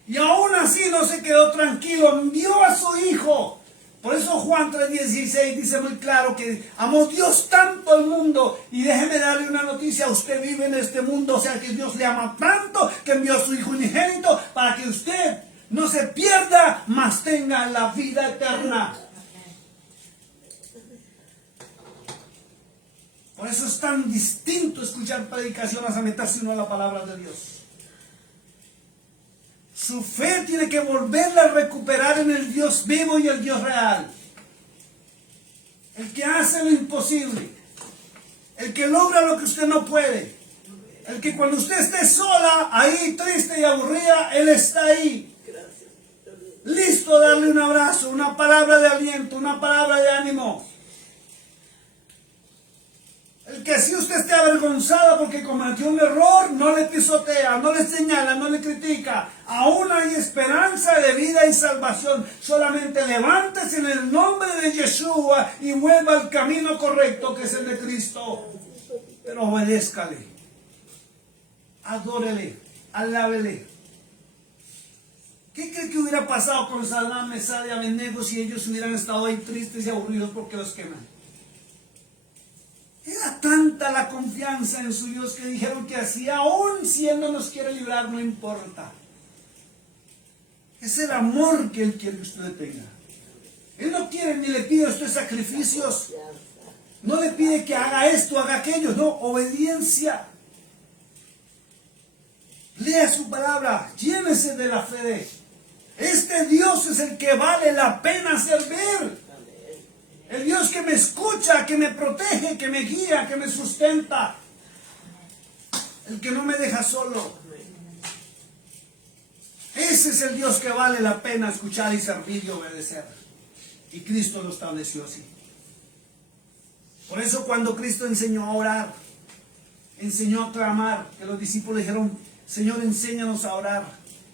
Y aún así no se quedó tranquilo, envió a su Hijo. Por eso Juan 3:16 dice muy claro que amó Dios tanto al mundo. Y déjeme darle una noticia, usted vive en este mundo, o sea que Dios le ama tanto que envió a su Hijo unigénito para que usted no se pierda, mas tenga la vida eterna. Por eso es tan distinto escuchar predicaciones a meterse uno a la palabra de Dios. Su fe tiene que volverla a recuperar en el Dios vivo y el Dios real. El que hace lo imposible. El que logra lo que usted no puede. El que cuando usted esté sola, ahí triste y aburrida, Él está ahí. Listo a darle un abrazo, una palabra de aliento, una palabra de ánimo. El que si usted esté avergonzada porque cometió un error, no le pisotea, no le señala, no le critica. Aún hay esperanza de vida y salvación. Solamente levántese en el nombre de Yeshua y vuelva al camino correcto, que es el de Cristo. Pero obedézcale, adórele, alábele. ¿Qué cree que hubiera pasado con Sadrach, Mesach y Abednego si ellos hubieran estado ahí tristes y aburridos porque los queman? Era tanta la confianza en su Dios que dijeron que así, aún si Él no nos quiere librar, no importa. Es el amor que Él quiere que usted tenga. Él no quiere ni le pide a usted sacrificios. No le pide que haga esto, haga aquello. No, obediencia. Lea su palabra, llénese de la fe. Este Dios es el que vale la pena servir. El Dios que me escucha, que me protege, que me guía, que me sustenta. el que no me deja solo. Ese es el Dios que vale la pena escuchar y servir y obedecer. Y Cristo lo estableció así. Por eso cuando Cristo enseñó a orar, enseñó a clamar, que los discípulos dijeron, Señor, enséñanos a orar.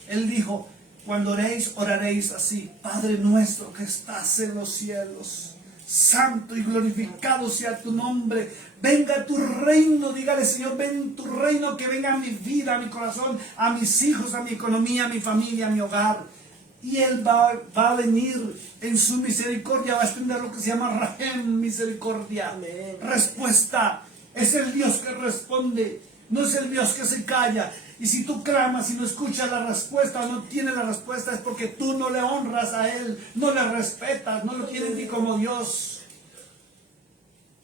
Él dijo, cuando oréis, oraréis así: Padre nuestro que estás en los cielos, santo y glorificado sea tu nombre. Venga tu reino, dígale, Señor, ven tu reino, que venga a mi vida, a mi corazón, a mis hijos, a mi economía, a mi familia, a mi hogar. Y Él va a venir en su misericordia, va a extender lo que se llama Rahem, misericordia. Amén. Respuesta. Es el Dios que responde, no es el Dios que se calla. Y si tú clamas y no escuchas la respuesta, no tienes la respuesta, es porque tú no le honras a Él, no le respetas, no lo tienes ni como Dios.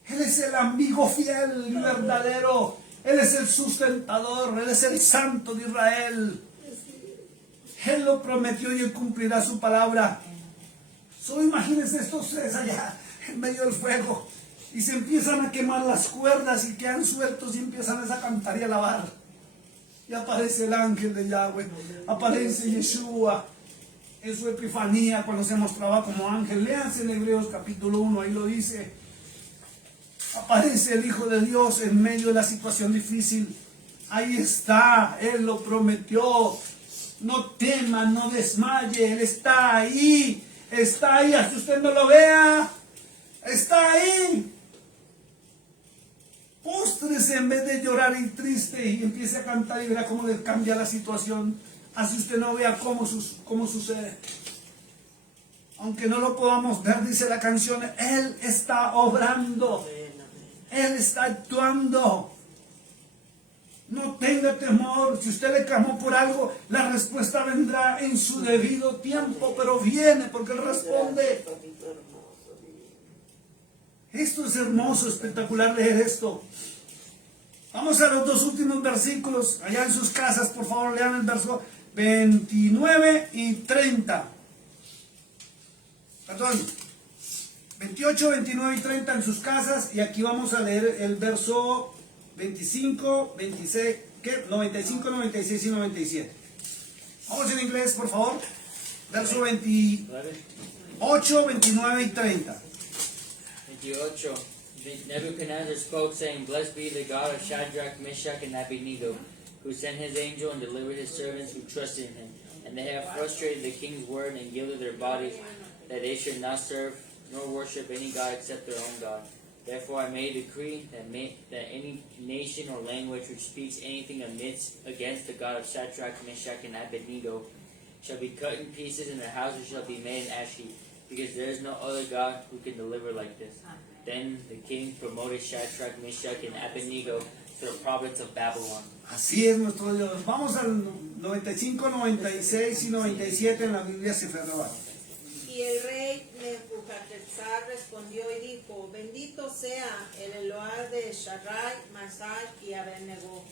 Él es el amigo fiel y verdadero. Él es el sustentador, Él es el Santo de Israel. Él lo prometió y Él cumplirá su palabra. Solo imagínense estos tres allá en medio del fuego y se empiezan a quemar las cuerdas y quedan sueltos y empiezan a cantar y a alabar. Y aparece el ángel de Yahweh, aparece Yeshua en su epifanía cuando se mostraba como ángel. Léanse en Hebreos capítulo 1, ahí lo dice. Aparece el Hijo de Dios en medio de la situación difícil. Ahí está, Él lo prometió. No tema, no desmaye, Él está ahí, hasta usted no lo vea, está ahí. Póstrese en vez de llorar y triste y empiece a cantar y verá cómo le cambia la situación, así usted no vea cómo sucede. Aunque no lo podamos ver, dice la canción, Él está obrando, Él está actuando. No tenga temor. Si usted le clamó por algo, la respuesta vendrá en su debido tiempo, pero viene porque Él responde. Esto es hermoso, espectacular leer esto. Vamos a los dos últimos versículos. Allá en sus casas, por favor, lean el verso 29 y 30. Perdón, 28, 29 y 30 en sus casas. Y aquí vamos a leer el verso 25, 26, ¿qué? 95, 96 y 97. Vamos en inglés, por favor. Verso 28, 29 y 30. 28. Nebuchadnezzar spoke, saying, Blessed be the God of Shadrach, Meshach, and Abednego, who sent his angel and delivered his servants who trusted in him. And they have frustrated the king's word and yielded their bodies, that they should not serve nor worship any God except their own God. Therefore I made a decree that any nation or language which speaks anything against the God of Shadrach, Meshach, and Abednego shall be cut in pieces, and their houses shall be made an ash heap, because there is no other God who can deliver like this. Then the king promoted Shadrach, Meshach, and Abednego to the province of Babylon. Así es nuestro Dios. Vamos al 95, 96 y 97 en la Biblia Sefer-Rabá. Y el rey Nebuchadnezzar respondió y dijo, bendito sea el Elohim de Shadrach, Meshach y Abednego.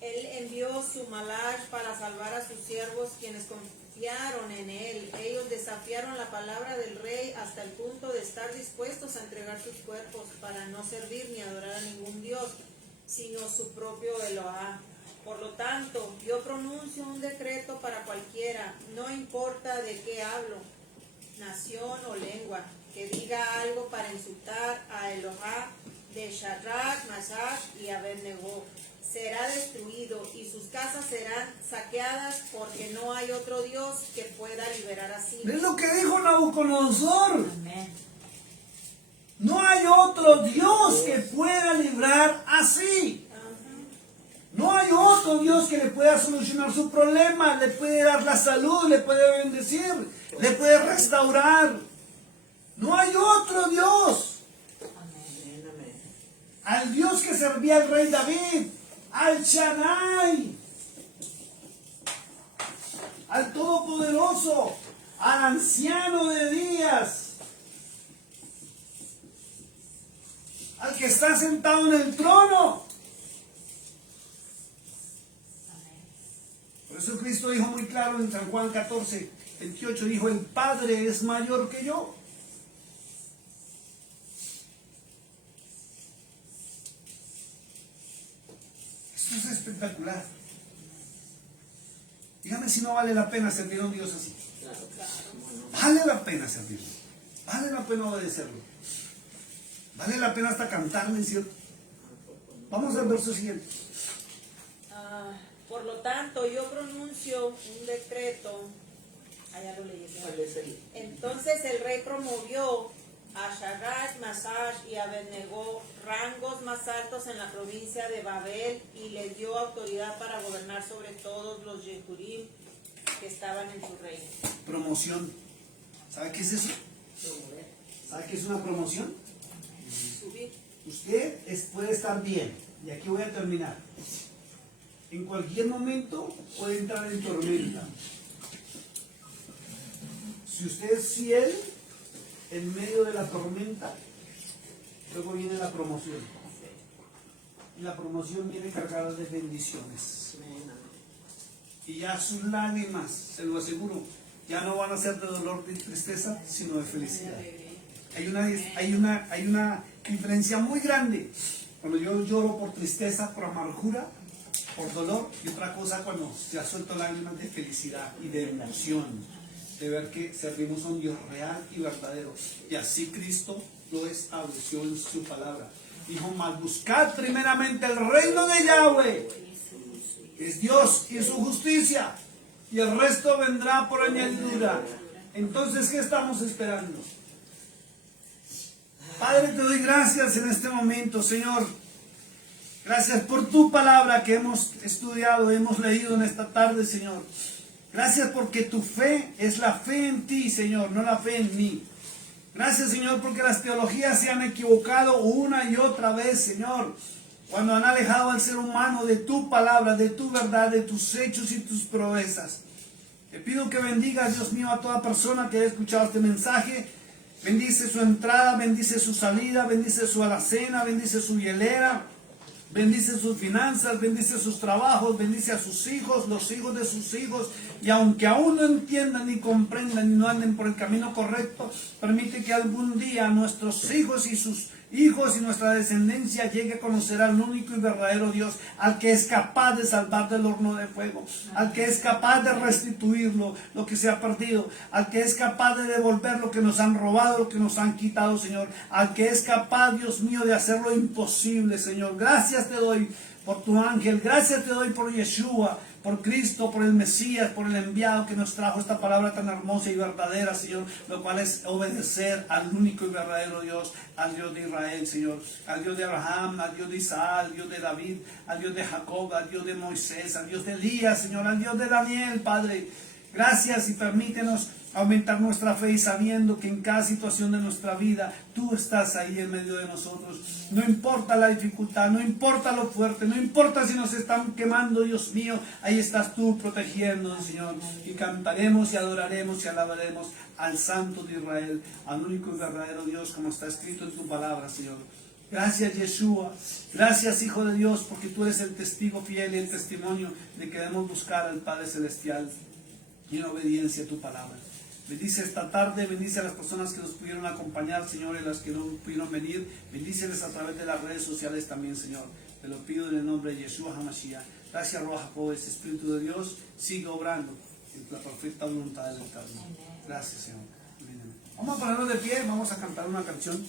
Él envió su malach para salvar a sus siervos, quienes confiaron en él. Ellos desafiaron la palabra del rey hasta el punto de estar dispuestos a entregar sus cuerpos para no servir ni adorar a ningún dios, sino su propio Elohim. Por lo tanto, yo pronuncio un decreto para cualquiera, no importa de qué hablo, nación o lengua, que diga algo para insultar a Elohim de Shadrach, Meshach y Abednego, será destruido y sus casas serán saqueadas, porque no hay otro Dios que pueda liberar así. Es lo que dijo Nabucodonosor. Amén. No hay otro Dios que pueda librar así. No hay otro Dios que le pueda solucionar su problema, le puede dar la salud, le puede bendecir, le puede restaurar. No hay otro Dios. Al Dios que servía el rey David, al Shaddai, al Todopoderoso, al Anciano de Días, al que está sentado en el trono. Por eso Cristo dijo muy claro en San Juan 14, 28, dijo, el Padre es mayor que yo. Esto es espectacular. Dígame si no vale la pena servir a un Dios así. Vale la pena servirlo. Vale la pena obedecerlo. Vale la pena hasta cantarle, ¿cierto? Vamos al verso siguiente. Por lo tanto, yo pronuncio un decreto. Ya lo leí. Entonces el rey promovió a Shadrach, Mesach y Abednego, rangos más altos en la provincia de Babel, y les dio autoridad para gobernar sobre todos los Yehudim que estaban en su reino. Promoción. ¿Sabe qué es eso? ¿Sabe qué es una promoción? Subir. Usted puede estar bien. Y aquí voy a terminar. En cualquier momento puede entrar en tormenta. Si usted es fiel en medio de la tormenta, luego viene la promoción. Y la promoción viene cargada de bendiciones. Y ya sus lágrimas, se lo aseguro, ya no van a ser de dolor ni tristeza, sino de felicidad. Hay una diferencia muy grande cuando yo lloro por tristeza, por amargura, por dolor, y otra cosa cuando ya suelto lágrimas de felicidad y de emoción, de ver que servimos a un Dios real y verdadero. Y así Cristo lo estableció en su palabra. Dijo: mas buscad primeramente el reino de Yahweh, que es Dios, y su justicia, y el resto vendrá por añadidura. Entonces, ¿qué estamos esperando? Padre, te doy gracias en este momento, Señor. Gracias por tu palabra que hemos estudiado, hemos leído en esta tarde, Señor. Gracias porque tu fe es la fe en ti, Señor, no la fe en mí. Gracias, Señor, porque las teologías se han equivocado una y otra vez, Señor, cuando han alejado al ser humano de tu palabra, de tu verdad, de tus hechos y tus proezas. Te pido que bendigas, Dios mío, a toda persona que haya escuchado este mensaje. Bendice su entrada, bendice su salida, bendice su alacena, bendice su hielera, bendice sus finanzas, bendice sus trabajos, bendice a sus hijos, los hijos de sus hijos. Y aunque aún no entiendan ni comprendan y no anden por el camino correcto, permite que algún día nuestros hijos y sus hijos y nuestra descendencia llegue a conocer al único y verdadero Dios, al que es capaz de salvar del horno de fuego, al que es capaz de restituir lo que se ha perdido, al que es capaz de devolver lo que nos han robado, lo que nos han quitado, Señor, al que es capaz, Dios mío, de hacer lo imposible, Señor. Gracias te doy por tu ángel, gracias te doy por Yeshua, por Cristo, por el Mesías, por el enviado que nos trajo esta palabra tan hermosa y verdadera, Señor, lo cual es obedecer al único y verdadero Dios, al Dios de Israel, Señor, al Dios de Abraham, al Dios de Isaac, al Dios de David, al Dios de Jacob, al Dios de Moisés, al Dios de Elías, Señor, al Dios de Daniel, Padre. Gracias, y permítenos aumentar nuestra fe y sabiendo que en cada situación de nuestra vida tú estás ahí en medio de nosotros. No importa la dificultad, no importa lo fuerte, no importa si nos están quemando, Dios mío, ahí estás tú protegiéndonos, Señor. Y cantaremos y adoraremos y alabaremos al Santo de Israel, al único y verdadero Dios, como está escrito en tu palabra, Señor. Gracias, Yeshua. Gracias, Hijo de Dios, porque tú eres el testigo fiel y el testimonio de que debemos buscar al Padre Celestial y en obediencia a tu palabra. Bendice esta tarde, bendice a las personas que nos pudieron acompañar, Señor, y las que no pudieron venir. Bendíceles a través de las redes sociales también, Señor. Te lo pido en el nombre de Yeshua HaMashiach. Gracias, Ruach HaKodesh, Espíritu de Dios, sigue obrando en la perfecta voluntad del Eterno. Gracias, Señor. Vamos a ponernos de pie, vamos a cantar una canción.